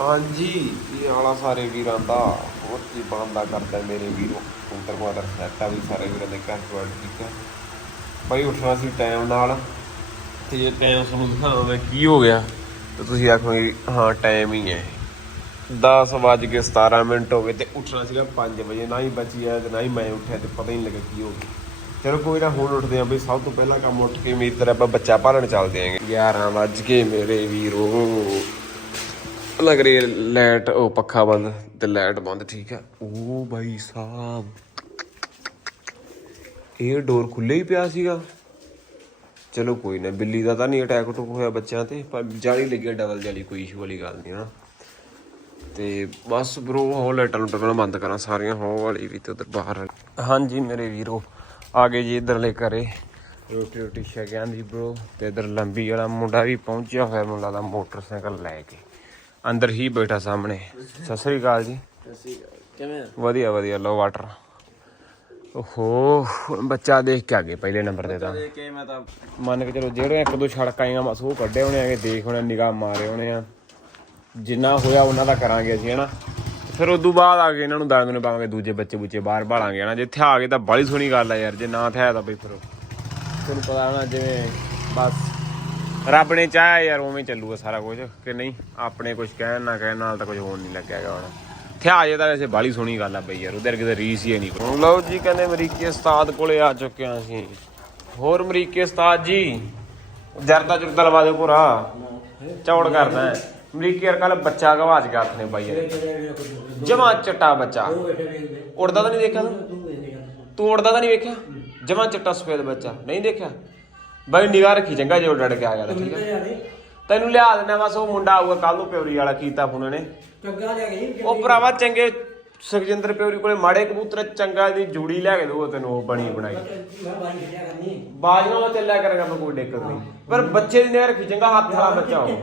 ਹਾਂਜੀ ਇਹ ਆਲਾ ਸਾਰੇ ਵੀਰਾਂ ਦਾ? ਹੋਰ ਕੀ ਬਣਦਾ ਕਰਦਾ ਮੇਰੇ ਵੀਰੋ? ਕੰਤਰ ਮਾਦਰ ਸੈਟਾ ਵੀ ਸਾਰੇ ਵੀਰਾਂ ਦੇ ਘਰ ਤੋਂ ਠੀਕ ਹੈ ਭਾਈ ਉੱਠਣਾ ਸੀ ਟਾਈਮ ਨਾਲ ਤੇ ਜੇ ਟਾਈਮ ਤੁਹਾਨੂੰ ਦਿਖਾਵਾਂ ਕੀ ਹੋ ਗਿਆ? ਤੇ ਤੁਸੀਂ ਆਖੋਗੇ ਹਾਂ ਟਾਈਮ ਹੀ ਹੈ। 10 ਵੱਜ ਕੇ 17 ਮਿੰਟ ਹੋ ਗਏ ਤੇ ਉੱਠਣਾ ਸੀਗਾ 5 ਵਜੇ। ਨਾ ਹੀ ਬਚੀ ਆ ਤੇ ਨਾ ਹੀ ਮੈਂ ਉੱਠਿਆ ਤੇ ਪਤਾ ਹੀ ਨਹੀਂ ਲੱਗਾ ਕੀ ਹੋ ਗਿਆ। ਚਲੋ ਕੋਈ ਨਾ, ਹੁਣ ਉੱਠਦੇ ਆਂ ਬਈ। ਸਭ ਤੋਂ ਪਹਿਲਾਂ ਕੰਮ ਉੱਠ ਕੇ ਮੇਰੀ ਤਰ੍ਹਾਂ ਆਪਾਂ ਬੱਚਾ ਪਾਲਣ ਚੱਲਦੇ ਆਂਗੇ 11 ਵੱਜ ਕੇ ਮੇਰੇ ਵੀਰੋ। ਲੱਗ ਰਹੀ ਹੈ ਲਾਈਟ, ਉਹ ਪੱਖਾ ਬੰਦ ਤੇ ਲਾਈਟ ਬੰਦ, ਠੀਕ ਹੈ। ਉਹ ਭਾਈ ਸਾਹਿਬ, ਇਹ ਡੋਰ ਖੁੱਲੇ ਹੀ ਪਿਆ ਸੀਗਾ। ਚਲੋ ਕੋਈ ਨਾ, ਬਿੱਲੀ ਦਾ ਤਾਂ ਨਹੀਂ ਅਟੈਕ ਟੁਕ ਹੋਇਆ ਬੱਚਿਆਂ ਤੇ, ਪਰ ਜਾਲੀ ਲੱਗਿਆ ਡਬਲ ਜਾਲੀ, ਕੋਈ ਇਸ਼ੂ ਵਾਲੀ ਗੱਲ ਨਹੀਂ ਨਾ। ਤੇ ਬਸ ਬ్రో ਹੋ ਲਾਈਟਾਂ ਨੂੰ ਟਰਨਾ ਬੰਦ ਕਰਾਂ ਸਾਰੀਆਂ ਹੋ ਵਾਲੀ ਵੀ ਤੇ ਉਧਰ ਬਾਹਰ ਹਾਂਜੀ ਮੇਰੇ ਵੀਰੋ, ਆ ਗਏ ਜੀ ਇਧਰਲੇ ਘਰੇ। ਰੋਟੀ ਰੋਟੀ ਛਕਿਆਂ ਦੀ ਬ్రో ਤੇ ਇਧਰ ਲੰਬੀ ਵਾਲਾ ਮੁੰਡਾ ਵੀ ਪਹੁੰਚਿਆ ਹੋਇਆ, ਮੁੰਡਾ ਦਾ ਮੋਟਰਸਾਈਕਲ ਲੈ ਕੇ। ਅੰਦਰ ਹੀ ਬੈਠਾ ਸਾਹਮਣੇ। ਸਤਿ ਸ੍ਰੀ ਅਕਾਲ ਜੀ। ਕਿਵੇਂ ਆ? ਵਧੀਆ ਵਧੀਆ ਲੋ ਵਾਟਰ ਓਹੋ ਬੱਚਾ ਦੇਖ ਕੇ ਆ ਗਏ ਪਹਿਲੇ ਨੰਬਰ ਤੇ ਤਾਂ। ਦੇ ਕੇ ਮੈਂ ਤਾਂ ਮੰਨ ਕੇ ਚਲੋ ਜਿਹੜੇ ਇੱਕ ਦੋ ਛੜਕ ਆਈਆਂ ਬਸ ਉਹ ਕੱਢੇ ਹੋਣੇ ਆਗੇ ਦੇਖ ਹੋਣੇ ਨਿਗਾਹ ਮਾਰੇ ਹੋਣੇ ਆ। ਜਿੰਨਾ ਹੋਇਆ ਉਹਨਾਂ ਦਾ ਕਰਾਂਗੇ ਅਸੀਂ ਹਨਾ। ਫਿਰ ਉਦੋਂ ਬਾਅਦ ਆ ਕੇ ਇਹਨਾਂ ਨੂੰ ਦਾਂਗੇ ਨੂੰ ਪਾਵਾਂਗੇ ਦੂਜੇ ਬੱਚੇ ਬੁੱਚੇ ਬਾਹਰ ਭਾਲਾਂਗੇ ਹਨਾ। ਜਿੱਥੇ ਆ ਗਏ ਤਾਂ ਬੜੀ ਸੋਹਣੀ ਗੱਲ ਆ ਯਾਰ ਜੇ ਨਾ ਥਿਆ ਤਾਂ ਬਈ ਫਿਰ ਤੁਹਾਨੂੰ ਪਤਾ ਹਨਾ ਜਿਵੇਂ ਬਸ ਰੱਬ ਨੇ ਚਾਹਿਆ ਯਾਰ ਉਵੇਂ ਹੀ ਚੱਲੂਗਾ ਸਾਰਾ ਕੁਝ ਕਿ ਨਹੀਂ, ਆਪਣੇ ਕੁਝ ਕਹਿਣ ਨਾ ਕਹਿਣ, ਨਾਲ ਤਾਂ ਕੁਝ ਹੋਣ ਨਹੀਂ ਲੱਗਿਆਗਾ ਹੁਣ। ਥਿਆ ਜੇ ਤਾਂ ਵੈਸੇ ਬਾਲੀ ਸੋਹਣੀ ਗੱਲ ਆ ਬਈ ਯਾਰ, ਉਹਦੇ ਵਰਗੇ ਰੀਸ ਹੀ ਨਹੀਂ ਕੋਈ। ਲਓ ਜੀ, ਕਹਿੰਦੇ ਅਮਰੀਕੀ ਉਸਤਾਦ ਕੋਲੇ ਆ ਚੁੱਕੇ ਆ ਅਸੀਂ। ਹੋਰ ਅਮਰੀਕੀ ਉਸਤਾਦ ਜੀ, ਜਰਦਾ ਜੁਰਦਾ ਲਵਾ ਦਿਓ ਪੂਰਾ ਚੌੜ ਕਰਦਾ ਅਮਰੀਕੀ ਯਾਰ ਕੱਲ ਬੱਚਾ ਗਵਾਚ ਗਿਆ ਹੱਥ ਬਾਈ ਯਾਰ। ਜਮਾ ਚਟਾ ਬੱਚਾ। ਉੜਦਾ ਤਾਂ ਨਹੀਂ ਦੇਖਿਆ ਤੂੰ? ਤੂੰ ਉੜਦਾ ਤਾਂ ਨਹੀਂ ਵੇਖਿਆ? ਜਮਾ ਚਟਾ ਸਫੇਦ ਬੱਚਾ। ਨਹੀਂ ਦੇਖਿਆ? ਬਾਈ ਨਿਗਾਹ ਰੱਖੀ ਚੰਗਾ ਜੇ ਉੱਡ ਕੇ ਆ ਗਿਆ ਤਾਂ ਠੀਕ ਹੈ ਤੈਨੂੰ ਲਿਆ ਦੇਣਾ ਬਸ ਉਹ ਮੁੰਡਾ ਆਊਗਾ ਕੱਲ ਨੂੰ ਪਿਉਰੀ ਵਾਲਾ ਕੀਤਾ ਫੋਨ ਨੇ ਉਹ ਭਰਾਵਾ ਚੰਗੇ ਸੁਖਜਿੰਦਰ ਪਿਉਰੀ ਕੋਲੇ ਮਾੜੇ ਕਬੂਤਰ ਚੰਗਾ ਦੀ ਜੂੜੀ ਲੈ ਕੇ ਦੋ ਤੈਨੂੰ ਉਹ ਬਣੀ ਬਣਾਈ। ਬਾਜੀਆਂ ਉਹ ਚੱਲਿਆ ਕਰਾਂਗਾ ਮੈਂ ਕੋਈ ਦਿੱਕਤ ਨਹੀਂ। ਪਰ ਬੱਚੇ ਦੀ ਨਿਗਾਹ ਰੱਖੀ ਚੰਗਾ ਹੱਥ ਵਾਲਾ ਬੱਚਾ ਹੋ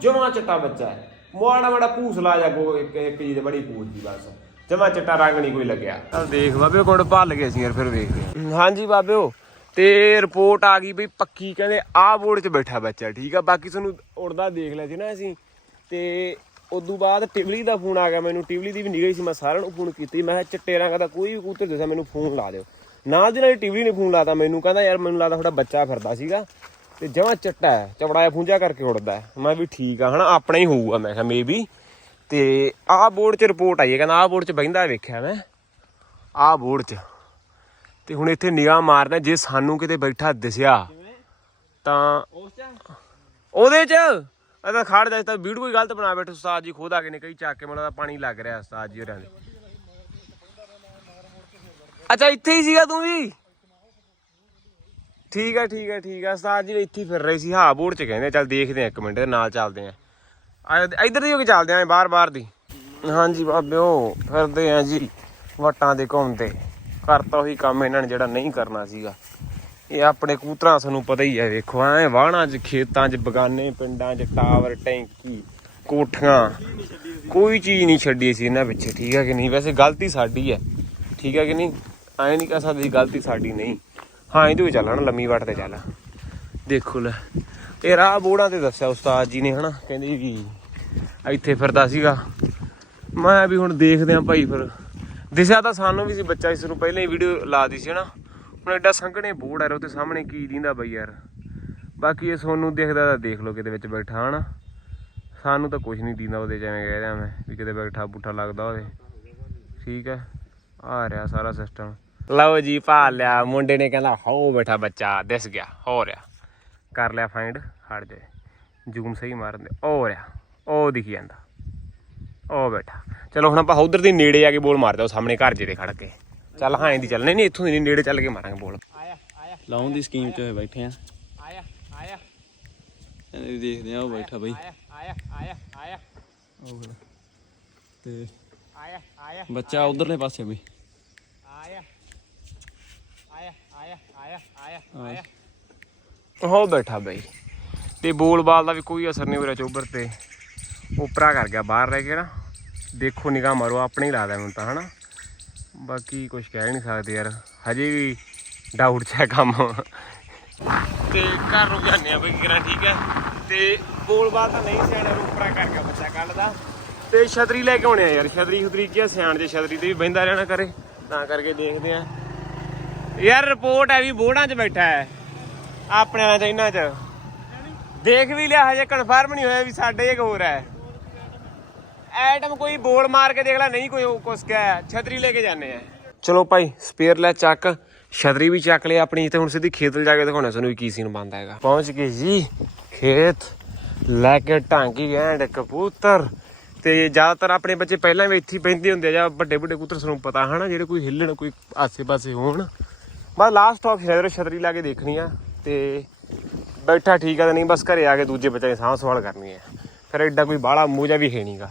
ਜਮਾ ਚਟਾ ਬੱਚਾ ਹੈ। ਮੋੜਾ ਮੋੜਾ ਪੂਸ ਲਾ ਜਾ ਕੋ ਇੱਕ ਇੱਕ ਜੀ ਦੇ ਬੜੀ ਪੂਸ ਦੀ ਬਸ। ਜਮਾ ਚਟਾ ਰੰਗ ਨਹੀਂ ਕੋਈ ਲੱਗਿਆ। ਚੱਲ ਦੇਖ ਬਾਬੇ ਕੋਲ ਭੱਲ ਗਏ ਸੀ ਯਾਰ ਫਿਰ ਵੇਖਦੇ ਹਾਂਜੀ ਬਾਬਿਓ। ਤੇ ਰਿਪੋਰਟ ਆ ਗਈ ਬਈ ਪੱਕੀ, ਕਹਿੰਦੇ ਆਹ ਬੋਰਡ 'ਚ ਬੈਠਾ ਬੱਚਾ, ਠੀਕ ਆ? ਬਾਕੀ ਤੁਹਾਨੂੰ ਉੜਦਾ ਦੇਖ ਲਿਆ ਸੀ ਨਾ ਅਸੀਂ। ਤੇ ਉਦੋਂ ਬਾਅਦ ਟਿਵਲੀ ਦਾ ਫੋਨ ਆ ਗਿਆ ਮੈਨੂੰ, ਟਿਵਲੀ ਦੀ ਵੀ ਨਿਗਾਹ ਸੀ, ਮੈਂ ਸਾਰਿਆਂ ਨੂੰ ਫੋਨ ਕੀਤੀ। ਮੈਂ ਕਿਹਾ, ਚਿੱਟੇ ਰੰਗ ਦਾ ਕੋਈ ਵੀ ਕਬੂਤਰ ਦਿਸਿਆ ਮੈਨੂੰ ਫੋਨ ਲਾ ਦਿਓ। ਨਾਲ ਦੀ ਨਾਲ ਟਿਵਲੀ ਨੇ ਫੋਨ ਲਾਤਾ ਮੈਨੂੰ, ਕਹਿੰਦਾ, ਯਾਰ, ਮੈਨੂੰ ਲੱਗਦਾ ਤੁਹਾਡਾ ਬੱਚਾ ਫਿਰਦਾ ਸੀਗਾ। ਤੇ ਜਮਾਂ ਚਿੱਟਾ ਹੈ ਚਪੜਾਇਆ ਫੂੰਜਾ ਕਰਕੇ ਉੜਦਾ ਹੈ। ਮੈਂ ਵੀ ਠੀਕ ਆ, ਹਨਾ, ਆਪਣਾ ਹੀ ਹੋਊਗਾ। ਮੈਂ ਕਿਹਾ ਮੇਬੀ ਤੇ ਆਹ ਬੋਰਡ 'ਚ ਰਿਪੋਰਟ ਆਈ ਹੈ, ਕਹਿੰਦਾ, ਆਹ ਬੋਰਡ 'ਚ ਬਹਿੰਦਾ ਵੇਖਿਆ ਮੈਂ। ਆਹ ਬੋਰਡ 'ਚ। ਤੇ ਹੁਣ ਇੱਥੇ ਨਿਗਾਹ ਮਾਰਨਾ, ਜੇ ਸਾਨੂੰ ਕਿਤੇ ਬੈਠਾ ਦਿਸਿਆ, ਤਾਂ ਉਹਦੇ 'ਚ? ਇਹ ਖੜ ਜਾ ਤਾਂ ਵੀਡੀਓ ਕੋਈ ਗਲਤ ਬਣਾ ਬੈਠੇ, ਉਸਤਾਦ ਜੀ ਖੁਦ ਆ ਕੇ ਨੇ ਕਈ ਚੱਕ ਕੇ ਮੈਨੂੰ ਪਾਣੀ ਲੱਗ ਰਿਹਾ ਉਸਤਾਦ ਜੀ ਹੋਰਾਂ ਦੇ। ਅੱਛਾ, ਇੱਥੇ ਹੀ ਸੀਗਾ ਤੂੰ ਵੀ? ਠੀਕ ਹੈ ਠੀਕ ਹੈ ਠੀਕ ਹੈ ਉਸਤਾਦ ਜੀ ਇੱਥੇ ਫਿਰ ਰਹੇ ਸੀ। ਹਾਂ, ਬੋਰਡ 'ਚ ਕਹਿੰਦੇ, ਚੱਲ ਦੇਖਦੇ ਆ ਇੱਕ ਮਿੰਟ ਨਾਲ ਚੱਲਦੇ ਆ ਆ, ਇੱਧਰ ਦੀ ਹੋ ਕੇ ਚੱਲਦੇ ਆ ਬਾਹਰ ਬਾਹਰ ਦੀ। ਹਾਂਜੀ, ਬਾਬਿਓ, ਫਿਰਦੇ ਆ ਜੀ, ਵਟਾਂ ਦੇ ਘੁੰਮਦੇ ਕਰਤਾ ਉਹੀ ਕੰਮ ਇਹਨਾਂ ਨੇ ਜਿਹੜਾ ਨਹੀਂ ਕਰਨਾ ਸੀਗਾ। ਇਹ ਆਪਣੇ ਕੂਤਰਾਂ ਸਾਨੂੰ ਪਤਾ ਹੀ ਹੈ, ਵੇਖੋ, ਐ ਵਾਹਣਾ 'ਚ, ਖੇਤਾਂ 'ਚ, ਬਗਾਨੇ ਪਿੰਡਾਂ 'ਚ, ਟਾਵਰ, ਟੈਂਕੀ, ਕੋਠੀਆਂ, ਕੋਈ ਚੀਜ਼ ਨਹੀਂ ਛੱਡੀ ਸੀ ਇਹਨਾਂ ਪਿੱਛੇ, ਠੀਕ ਹੈ ਕਿ ਨਹੀਂ? ਵੈਸੇ ਗਲਤੀ ਸਾਡੀ ਹੈ, ਠੀਕ ਹੈ ਕਿ ਨਹੀਂ? ਐ ਨਹੀਂ ਕਹਿ ਸਕਦੇ ਗਲਤੀ ਸਾਡੀ ਨਹੀਂ। ਹਾਂ, ਇਹਦੇ ਚੱਲ ਚੱਲਣਾ ਲੰਮੀ ਵਾਟ ਤੇ ਚੱਲ। ਦੇਖੋ ਲੈ, ਇਹ ਰਾਹ ਬੋੜਾਂ ਤੇ ਦੱਸਿਆ ਉਸਤਾਦ ਜੀ ਨੇ, ਹਨਾ, ਕਹਿੰਦੇ ਵੀ ਇੱਥੇ ਫਿਰਦਾ ਸੀਗਾ। ਮੈਂ ਵੀ ਹੁਣ ਦੇਖਦੇ ਆਂ ਭਾਈ ਫਿਰ। ਦਿਸਿਆ ਤਾਂ ਸਾਨੂੰ ਵੀ ਸੀ, ਬੱਚਾ ਇਸ ਨੂੰ ਪਹਿਲਾਂ ਹੀ ਵੀਡੀਓ ਲਾ ਦੀ ਸੀ ਨਾ। ਹੁਣ ਐਡਾ ਸੰਘਣੇ ਬੋਰਡ ਆ ਉਹਦੇ ਸਾਹਮਣੇ ਕੀ ਦਿੰਦਾ ਬਈ ਯਾਰ। ਬਾਕੀ ਇਹ ਸੋਨੂੰ ਦੇਖਦਾ ਤਾਂ ਦੇਖ ਲਓ, ਕਿਤੇ ਵਿੱਚ ਬੈਠਾ ਹਨਾ। ਸਾਨੂੰ ਤਾਂ ਕੁਝ ਨਹੀਂ ਦਿੰਦਾ ਉਹਦੇ ਜਿਵੇਂ ਕਹਿ ਰਿਹਾ ਮੈਂ, ਵੀ ਕਿਤੇ ਬੈਠਾ ਬੂਠਾ ਲੱਗਦਾ ਉਹਦੇ। ਠੀਕ ਹੈ ਆ ਰਿਹਾ ਸਾਰਾ ਸਿਸਟਮ ਲਓ ਜੀ, ਭਾਲ ਲਿਆ, ਮੁੰਡੇ ਨੇ ਕਹਿੰਦਾ, ਹੋ ਬੈਠਾ ਬੱਚਾ, ਦਿਸ ਗਿਆ, ਹੋ ਰਿਹਾ। ਕਰ ਲਿਆ ਫਾਈਂਡ ਹਟ ਜਾਏ। ਜ਼ੂਮ ਸਹੀ ਮਾਰਨ ਦੇ, ਹੋ ਰਿਹਾ, ਉਹ ਦਿਖੀ ਜਾਂਦਾ। ਉਹ ਬੈਠਾ। ਚਲੋ ਹੁਣ ਆਪਾਂ ਉਧਰ ਦੀ ਨੇੜੇ ਆ ਕੇ ਬੋਲ ਮਾਰਦੇ ਹਾਂ ਸਾਹਮਣੇ ਘਰ ਜੇ ਦੇ ਖੜ ਕੇ। ਚੱਲ ਹਾਂ ਇਹਦੀ ਚੱਲ। ਨਹੀਂ ਇੱਥੋਂ ਦੀ ਨੇੜੇ ਚੱਲ ਕੇ ਮਾਰਾਂਗੇ ਬੋਲ। ਆਇਆ ਆਇਆ। ਲਾਉਣ ਦੀ ਸਕੀਮ 'ਚ ਹੋਏ ਬੈਠੇ ਆ। ਆਇਆ ਆਇਆ। ਦੇਖਦੇ ਆ ਉਹ ਬੈਠਾ ਬਈ। ਆਇਆ ਆਇਆ ਆਇਆ ਆਇਆ। ਤੇ ਆਇਆ ਆਇਆ ਬੱਚਾ ਉਧਰਲੇ ਪਾਸੇ ਬਈ। ਆਇਆ ਆਇਆ ਆਇਆ ਆਇਆ ਆਇਆ ਆਇਆ। ਹੋ ਬੈਠਾ ਬਈ। ਤੇ ਬੋਲਬਾਲ ਦਾ ਵੀ ਕੋਈ ਅਸਰ ਨਹੀਂ ਹੋ ਰਿਹਾ ਚੋਬਰ ਤੇ। ਉਪਰਾ ਕਰ ਗਿਆ ਬਾਹਰ ਰਹਿ ਕੇ ਨਾ। ਦੇਖੋ ਨਿਗਾਹ ਮਾਰੋ, ਆਪਣੇ ਹੀ ਲੱਗਦਾ ਮੈਨੂੰ ਤਾਂ, ਹਨਾ? ਬਾਕੀ ਕੁਝ ਕਹਿ ਨਹੀਂ ਸਕਦੇ ਯਾਰ। ਹਜੇ ਵੀ ਡਾਊਟ 'ਚ ਹੈ ਕੰਮ। ਤੇ ਘਰ ਨੂੰ ਜਾਂਦੇ ਆ ਬਈ ਕਿਰਾਂ, ਠੀਕ ਹੈ? ਤੇ ਬੋਲਬਾਲ ਤਾਂ ਨਹੀਂ, ਸਿਆਣਾ ਉਪਰਾ ਕਰ ਗਿਆ ਬੱਚਾ ਕੱਲ ਦਾ। ਤੇ ਛਤਰੀ ਲੈ ਕੇ ਆਉਣੇ ਆ ਯਾਰ, ਛਤਰੀ ਛਤਰੀ ਕੀ ਸਿਆਣ ਜੇ ਛਤਰੀ ਤੇ ਵੀ ਬਹਿੰਦਾ ਰਹਿਣਾ ਕਰੇ ਤਾਂ ਕਰਕੇ ਦੇਖਦੇ ਆ। ਯਾਰ ਰਿਪੋਰਟ ਹੈ ਵੀ ਬੋਰਡਾਂ 'ਚ ਬੈਠਾ ਹੈ। ਆਪਣੇ ਵਾਲਾ ਚ, ਇਹਨਾਂ 'ਚ। ਦੇਖ ਵੀ ਲਿਆ, ਹਜੇ ਕਨਫਰਮ ਨਹੀਂ ਹੋਇਆ ਵੀ ਸਾਡੇ ਇੱਕ ਹੋਰ ਹੈ। ਐਟਮ ਕੋਈ ਬੋਲ ਮਾਰ ਕੇ ਦੇਖ ਲੈ, ਨਹੀਂ ਕੋਈ ਉਹ ਕੁਛ ਕਹਿ ਛਤਰੀ ਲੈ ਕੇ ਜਾਂਦੇ ਆ। ਚਲੋ ਭਾਈ ਸਪੇਅਰ ਲੈ ਚੱਕ, ਛਤਰੀ ਵੀ ਚੱਕ ਲਿਆ ਆਪਣੀ, ਤੇ ਹੁਣ ਸਿੱਧੀ ਖੇਤ ਜਾ ਕੇ ਦਿਖਾਉਣਾ ਸਾਨੂੰ ਵੀ ਕੀ ਸੀਨ ਬਣਦਾ ਹੈਗਾ। ਪਹੁੰਚ ਗਏ ਜੀ, ਖੇਤ, ਲੈ ਕੇ ਢਾਂਗੀ ਐਂਡ ਕਬੂਤਰ। ਤੇ ਜ਼ਿਆਦਾਤਰ ਆਪਣੇ ਬੱਚੇ ਪਹਿਲਾਂ ਵੀ ਇੱਥੇ ਪੈਂਦੇ ਹੁੰਦੇ ਆ, ਜਾਂ ਵੱਡੇ ਵੱਡੇ ਕਬੂਤਰ ਸਾਨੂੰ ਪਤਾ, ਹਨਾ? ਜਿਹੜੇ ਕੋਈ ਹਿੱਲਣ, ਕੋਈ ਆਸੇ-ਪਾਸੇ ਹੋਣ। ਬਸ ਲਾਸਟ ਆਪਸ਼ਨ ਛਤਰੀ ਲਾ ਕੇ ਦੇਖਣੀ ਆ, ਤੇ ਬੈਠਾ ਠੀਕ ਆ ਤੇ ਨਹੀਂ, ਬਸ ਘਰੇ ਆ ਕੇ ਦੂਜੇ ਬੱਚਿਆਂ ਦੀ ਸਾਂਭ ਸੰਭਾਲ ਕਰਨੀ ਹੈ ਫਿਰ ਐਡਾ ਕੋਈ ਬਾਹਲਾ ਮੂੰਹ ਵੀ ਹੈ ਨਹੀਂਗਾ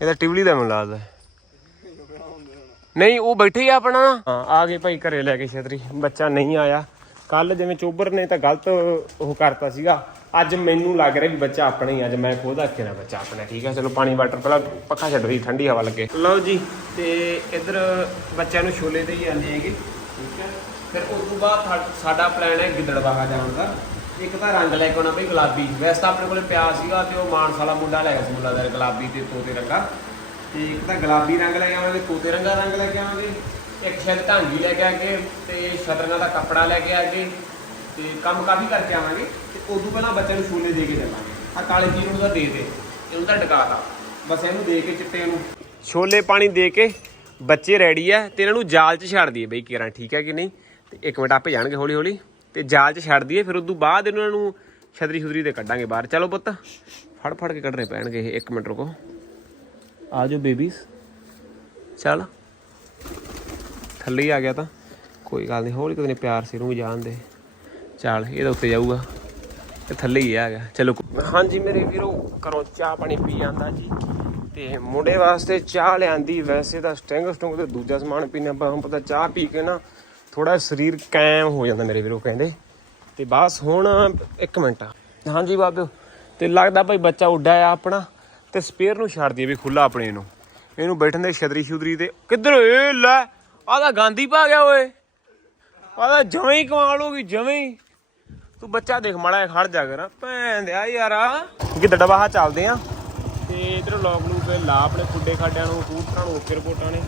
ਇਹ ਤਾਂ ਟਿਵਲੀ ਦਾ ਮੈਨੂੰ ਲੱਗਦਾ। ਨਹੀਂ ਉਹ ਬੈਠੇ ਆ ਆਪਣਾ ਹਾਂ ਆ ਗਏ ਭਾਈ ਘਰੇ ਲੈ ਕੇ ਛਤਰੀ। ਬੱਚਾ ਨਹੀਂ ਆਇਆ। ਕੱਲ ਜਿਵੇਂ ਚੋਬਰ ਨੇ ਤਾਂ ਗਲਤ ਉਹ ਕਰਤਾ ਸੀਗਾ। ਅੱਜ ਮੈਨੂੰ ਲੱਗ ਰਿਹਾ ਵੀ ਬੱਚਾ ਆਪਣਾ ਹੀ ਆ, ਅੱਜ ਮੈਂ ਖੁਦ ਆਖਿਆ ਨਾ ਬੱਚਾ ਆਪਣਾ ਠੀਕ ਹੈ ਚਲੋ ਪਾਣੀ ਵਾਟਰ ਪਹਿਲਾਂ ਪੱਖਾ ਛੱਡ ਰਹੀ ਠੰਡੀ ਹਵਾ ਲੱਗੇ। ਲਓ ਜੀ ਤੇ ਇੱਧਰ ਬੱਚਿਆਂ ਨੂੰ ਛੋਲੇ ਦੇ ਹੀ ਆਨੇ ਹੈਗੇ। ਠੀਕ ਹੈ ਫਿਰ ਉਸ ਤੋਂ ਬਾਅਦ ਸਾਡਾ ਪਲਾਨ ਹੈ ਗਿੱਦੜਬਾਹਾ ਜਾਣ ਦਾ। ਇੱਕ ਤਾਂ ਰੰਗ ਲੈ ਕੇ ਆਉਣਾ ਬਈ ਗੁਲਾਬੀ। ਵੈਸੇ ਤਾਂ ਆਪਣੇ ਕੋਲੇ ਪਿਆ ਸੀਗਾ ਤੇ ਉਹ ਮਾਨਸ ਵਾਲਾ ਮੁੰਡਾ ਲੈ ਗਿਆ ਸੀ ਮੁੰਡਾ ਦਾ ਗੁਲਾਬੀ ਤੇ ਤੋਤੇ ਰੰਗਾ। ਤੇ ਇੱਕ ਤਾਂ ਗੁਲਾਬੀ ਰੰਗ ਲੈ ਕੇ ਆਵਾਂਗੇ, ਤੋਤੇ ਰੰਗਾ ਰੰਗ ਲੈ ਕੇ ਆਵਾਂਗੇ। ਇੱਕ ਸ਼ਾਇਦ ਢਾਂਗੀ ਲੈ ਕੇ ਆਗੇ ਤੇ ਸ਼ਤਰੰਗਾ ਦਾ ਕੱਪੜਾ ਲੈ ਕੇ ਆਗੇ। ਤੇ ਕੰਮ ਕਾਫੀ ਕਰਕੇ ਆਵਾਂਗੇ ਤੇ ਉਦੋਂ ਪਹਿਲਾਂ ਬੱਚਿਆਂ ਨੂੰ ਛੋਲੇ ਦੇ ਕੇ ਚੱਲਾਂਗੇ ਆ ਕਾਲੇ ਜੀ ਨੂੰ ਤਾਂ ਦੇ ਦੇ, ਇਹਨੂੰ ਤਾਂ ਡਕਾਤਾ ਬਸ ਇਹਨੂੰ ਦੇ ਕੇ ਚਿੱਟੇ ਨੂੰ। ਛੋਲੇ ਪਾਣੀ ਦੇ ਕੇ ਬੱਚੇ ਰੈਡੀ ਆ ਤੇ ਇਹਨਾਂ ਨੂੰ ਜਾਲ 'ਚ ਛੱਡ ਦਈਏ ਬਈ ਕੇਰਾਂ, ਠੀਕ ਹੈ ਕਿ ਨਹੀਂ? ਤੇ ਇੱਕ ਮਿੰਟ ਆਪੇ ਜਾਣਗੇ ਹੌਲੀ ਹੌਲੀ ਤੇ ਜਾਲ 'ਚ ਛੱਡ ਦਈਏ, ਫਿਰ ਉਦੋਂ ਬਾਅਦ ਇਹਨਾਂ ਨੂੰ ਛਤਰੀ ਛੁਤਰੀ ਤੇ ਕੱਢਾਂਗੇ ਬਾਹਰ। ਚਲੋ ਪੁੱਤ, ਫੜ ਫੜ ਕੇ ਕੱਢਣੇ ਪੈਣਗੇ ਇਹ ਇੱਕ ਮਿੰਟ ਰੁਕੋ। ਆ ਜਾਓ ਬੇਬੀਜ਼। ਚੱਲ। ਥੱਲੇ ਹੀ ਆ ਗਿਆ ਤਾਂ। ਕੋਈ ਗੱਲ ਨਹੀਂ ਹੌਲੀ ਕਿਤੇ ਪਿਆਰ ਸੀ ਨੂੰ ਵੀ ਜਾਣ ਦੇ। ਚੱਲ ਇਹਦੇ ਉੱਤੇ ਜਾਊਗਾ। ਤੇ ਥੱਲੇ ਹੀ ਆ ਗਿਆ। ਚਲੋ ਹਾਂਜੀ ਮੇਰੇ ਵੀਰੋ ਕਰੋ ਚਾਹ ਪਾਣੀ ਪੀ ਜਾਂਦਾ ਜੀ। ਤੇ ਮੁੰਡੇ ਵਾਸਤੇ ਚਾਹ ਲਿਆਂਦੀ, ਵੈਸੇ ਤਾਂ ਸਟਿੰਗ ਸਟੁੰਗ ਤੇ ਦੂਜਾ ਸਮਾਨ ਪੀਣਾ ਆਪਾਂ ਪਤਾ ਚਾਹ ਪੀ ਕੇ ਨਾ ਥੋੜਾ ਸਰੀਰ ਕਾਇਮ ਹੋ ਜਾਂਦਾ ਮੇਰੇ ਵੀਰੋ ਕਹਿੰਦੇ। ਤੇ ਬਸ ਹੁਣ ਇੱਕ ਮਿੰਟ। ਹਾਂਜੀ ਬਾਬਿਓ ਤੇ ਲੱਗਦਾ ਭਾਈ ਬੱਚਾ ਉੱਡਾ ਆ ਆਪਣਾ, ਤੇ ਸਪੇਅਰ ਨੂੰ ਛੱਡ ਦਈਏ ਵੀ ਖੁੱਲਾ ਆਪਣੇ ਨੂੰ। ਇਹਨੂੰ ਬੈਠਣ ਦੇ ਛਤਰੀ ਛੁਦਰੀ ਤੇ ਕਿੱਧਰ ਏ, ਲੈ, ਆਹ ਗਾਂਧੀ ਪਾ ਗਿਆ ਓਏ। ਆਹ ਤਾਂ ਜਵੇਂ ਹੀ ਕਮਾਲ ਹੋ ਗਈ ਜਵੇਂ ਹੀ ਤੂੰ ਬੱਚਾ ਦੇਖ, ਮਾੜਾ ਜਿਹਾ ਖੜ ਜਾ ਕਰ। ਭੈਣ ਦਿਆ ਯਾਰਾ। ਗਿੱਦੜ ਬਾਹਾ ਚੱਲਦੇ ਆ? ਤੇ ਇਧਰ ਲੋਕ ਨੂੰ ਤੇ ਲਾ ਆਪਣੇ ਖੁੱਡੇ ਖਾਡਿਆਂ ਨੂੰ, ਕਬੂਤਰਾਂ ਨੂੰ ਓਕੇ ਰਿਪੋਰਟਾਂ ਨੇ।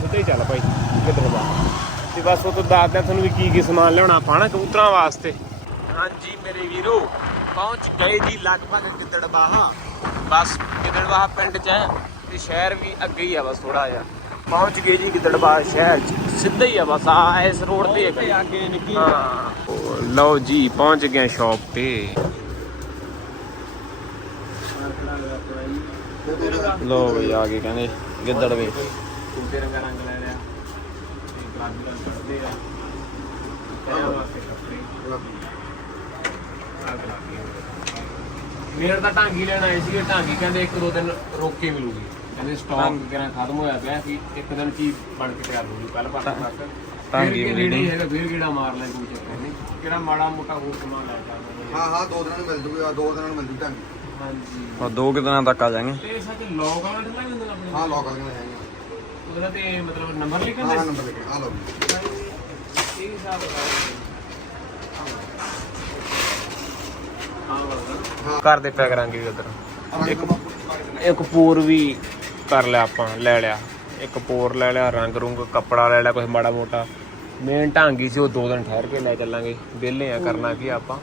ਸਿੱਧੇ ਹੀ ਚੱਲ ਭਾਈ ਗਿੱਦੜ ਬਾਹਾ ਤੇ ਬਸ ਉਹ ਤੋਂ ਦੱਸਦਾ ਤੁਹਾਨੂੰ ਵੀ ਕੀ ਕੀ ਸਮਾਨ ਲਿਆਉਣਾ ਪਾਣਾ ਕਬੂਤਰਾਂ ਵਾਸਤੇ। ਹਾਂਜੀ ਮੇਰੇ ਵੀਰੋ ਪਹੁੰਚ ਗਏ ਜੀ ਲਗਭਗ ਗਿੱਦੜ ਬਾਹਾ ਬਸ ਗਿੱਦੜ ਬਾਹਾ ਪਿੰਡ ਚ ਹੈ ਤੇ ਸ਼ਹਿਰ ਵੀ ਅੱਗੇ ਹੀ ਆ ਬਸ ਥੋੜਾ ਜਿਹਾ। ਪਹੁੰਚ ਗਏ ਜੀ ਗਿੱਦੜ ਬਾਹਾ ਸ਼ਹਿਰ ਚ। ਸਿੱਧਾ ਹੀ ਆ ਬਸ ਆ ਇਸ ਰੋਡ ਤੇ ਹੈ ਅੱਗੇ ਨਿੱਕੀ ਹਾਂ। ਲਓ ਜੀ ਪਹੁੰਚ ਗਏ ਸ਼ਾਪ ਤੇ। ਲੋ ਬਈ ਆ ਗਏ ਕਹਿੰਦੇ ਗਿੱਦੜ ਵੇ ਕੁੰਤੇ ਰੰਗਾ ਰੰਗ ਲੈ ਲਿਆ ਤੇ ਆ ਇਹਨਾਂ ਵਾਸਤੇ ਕੱਪੜੇ। ਮੇਰਾ ਢਾਂਗੀ ਲੈਣ ਆਏ ਸੀ ਢਾਂਗੀ ਕਹਿੰਦੇ ਇੱਕ ਦੋ ਦਿਨ ਰੋਕ ਕੇ ਮਿਲੂਗੀ। ਕਹਿੰਦੇ ਸਟਾਕ ਕਿਹੜਾ ਖਤਮ ਹੋਇਆ ਪਿਆ ਸੀ ਇੱਕ ਦਿਨ ਚ ਹੀ ਬਣ ਕੇ ਤਿਆਰ ਹੋ ਜੂ ਕੱਲ ਪਰਸੋਂ ਤੱਕ ਢਾਂਗੀ ਮਿਲਣੀ। ਹੈਗਾ ਫਿਰ ਕਿਹੜਾ ਮਾਰ ਲੈ ਕੋਈ ਚੱਕਰ ਨਹੀਂ। ਕਿਹੜਾ ਮਾੜਾ ਮੋਟਾ ਹੋਰ ਸਮਾਨ ਲੈ ਜਾਂਦਾ ਹਾਂ ਹਾਂ ਦੋ ਦਿਨਾਂ ਨੂੰ ਮਿਲ ਜੂਗੀ ਦੋ ਦਿਨਾਂ ਨੂੰ ਮਿਲ ਜੂ ਢੰਗ। ਹਾਂਜੀ। ਆ ਦੋ ਕੁ ਦਿਨਾਂ ਤੱਕ ਆ ਜਾਾਂਗੇ ਤੇ ਸੱਚ ਲੋਕ ਠੱਲਾ ਵੀ ਹੁੰਦਾ ਆਪਣੇ ਹਾਂ ਲੋਕ ਵਾਲੀਆਂ ਹੈਗੀਆਂ ਉਹਦਾ ਤੇ ਮਤਲਬ ਨੰਬਰ ਲਿਖਣ ਹਾਂ ਦੇ ਹਾਂ ਨੰਬਰ ਲਿਖੇ ਆ ਲਓ ਇਹ ਹਿਸਾਬ ਹਾਂ ਘਰ ਦੇ ਪੈਕ ਕਰਾਂਗੇ ਵੀ ਉਧਰ। ਇੱਕ ਇੱਕ ਪੂਰ ਵੀ ਕਰ ਲਿਆ ਆਪਾਂ ਲੈ ਲਿਆ। ਇੱਕ ਪੂਰ ਲੈ ਲਿਆ ਰੰਗ ਰੁੰਗ ਕੱਪੜਾ ਲੈ ਲਿਆ ਕੁਝ ਮਾੜਾ ਮੋਟਾ। ਮੇਨ ਢਾਂਗੀ ਸੀ ਉਹ ਦੋ ਦਿਨ ਠਹਿਰ ਕੇ ਲੈ ਚੱਲਾਂਗੇ। ਵਿਹਲੇ ਆ ਕਰਨਾ ਕੀ ਆਪਾਂ।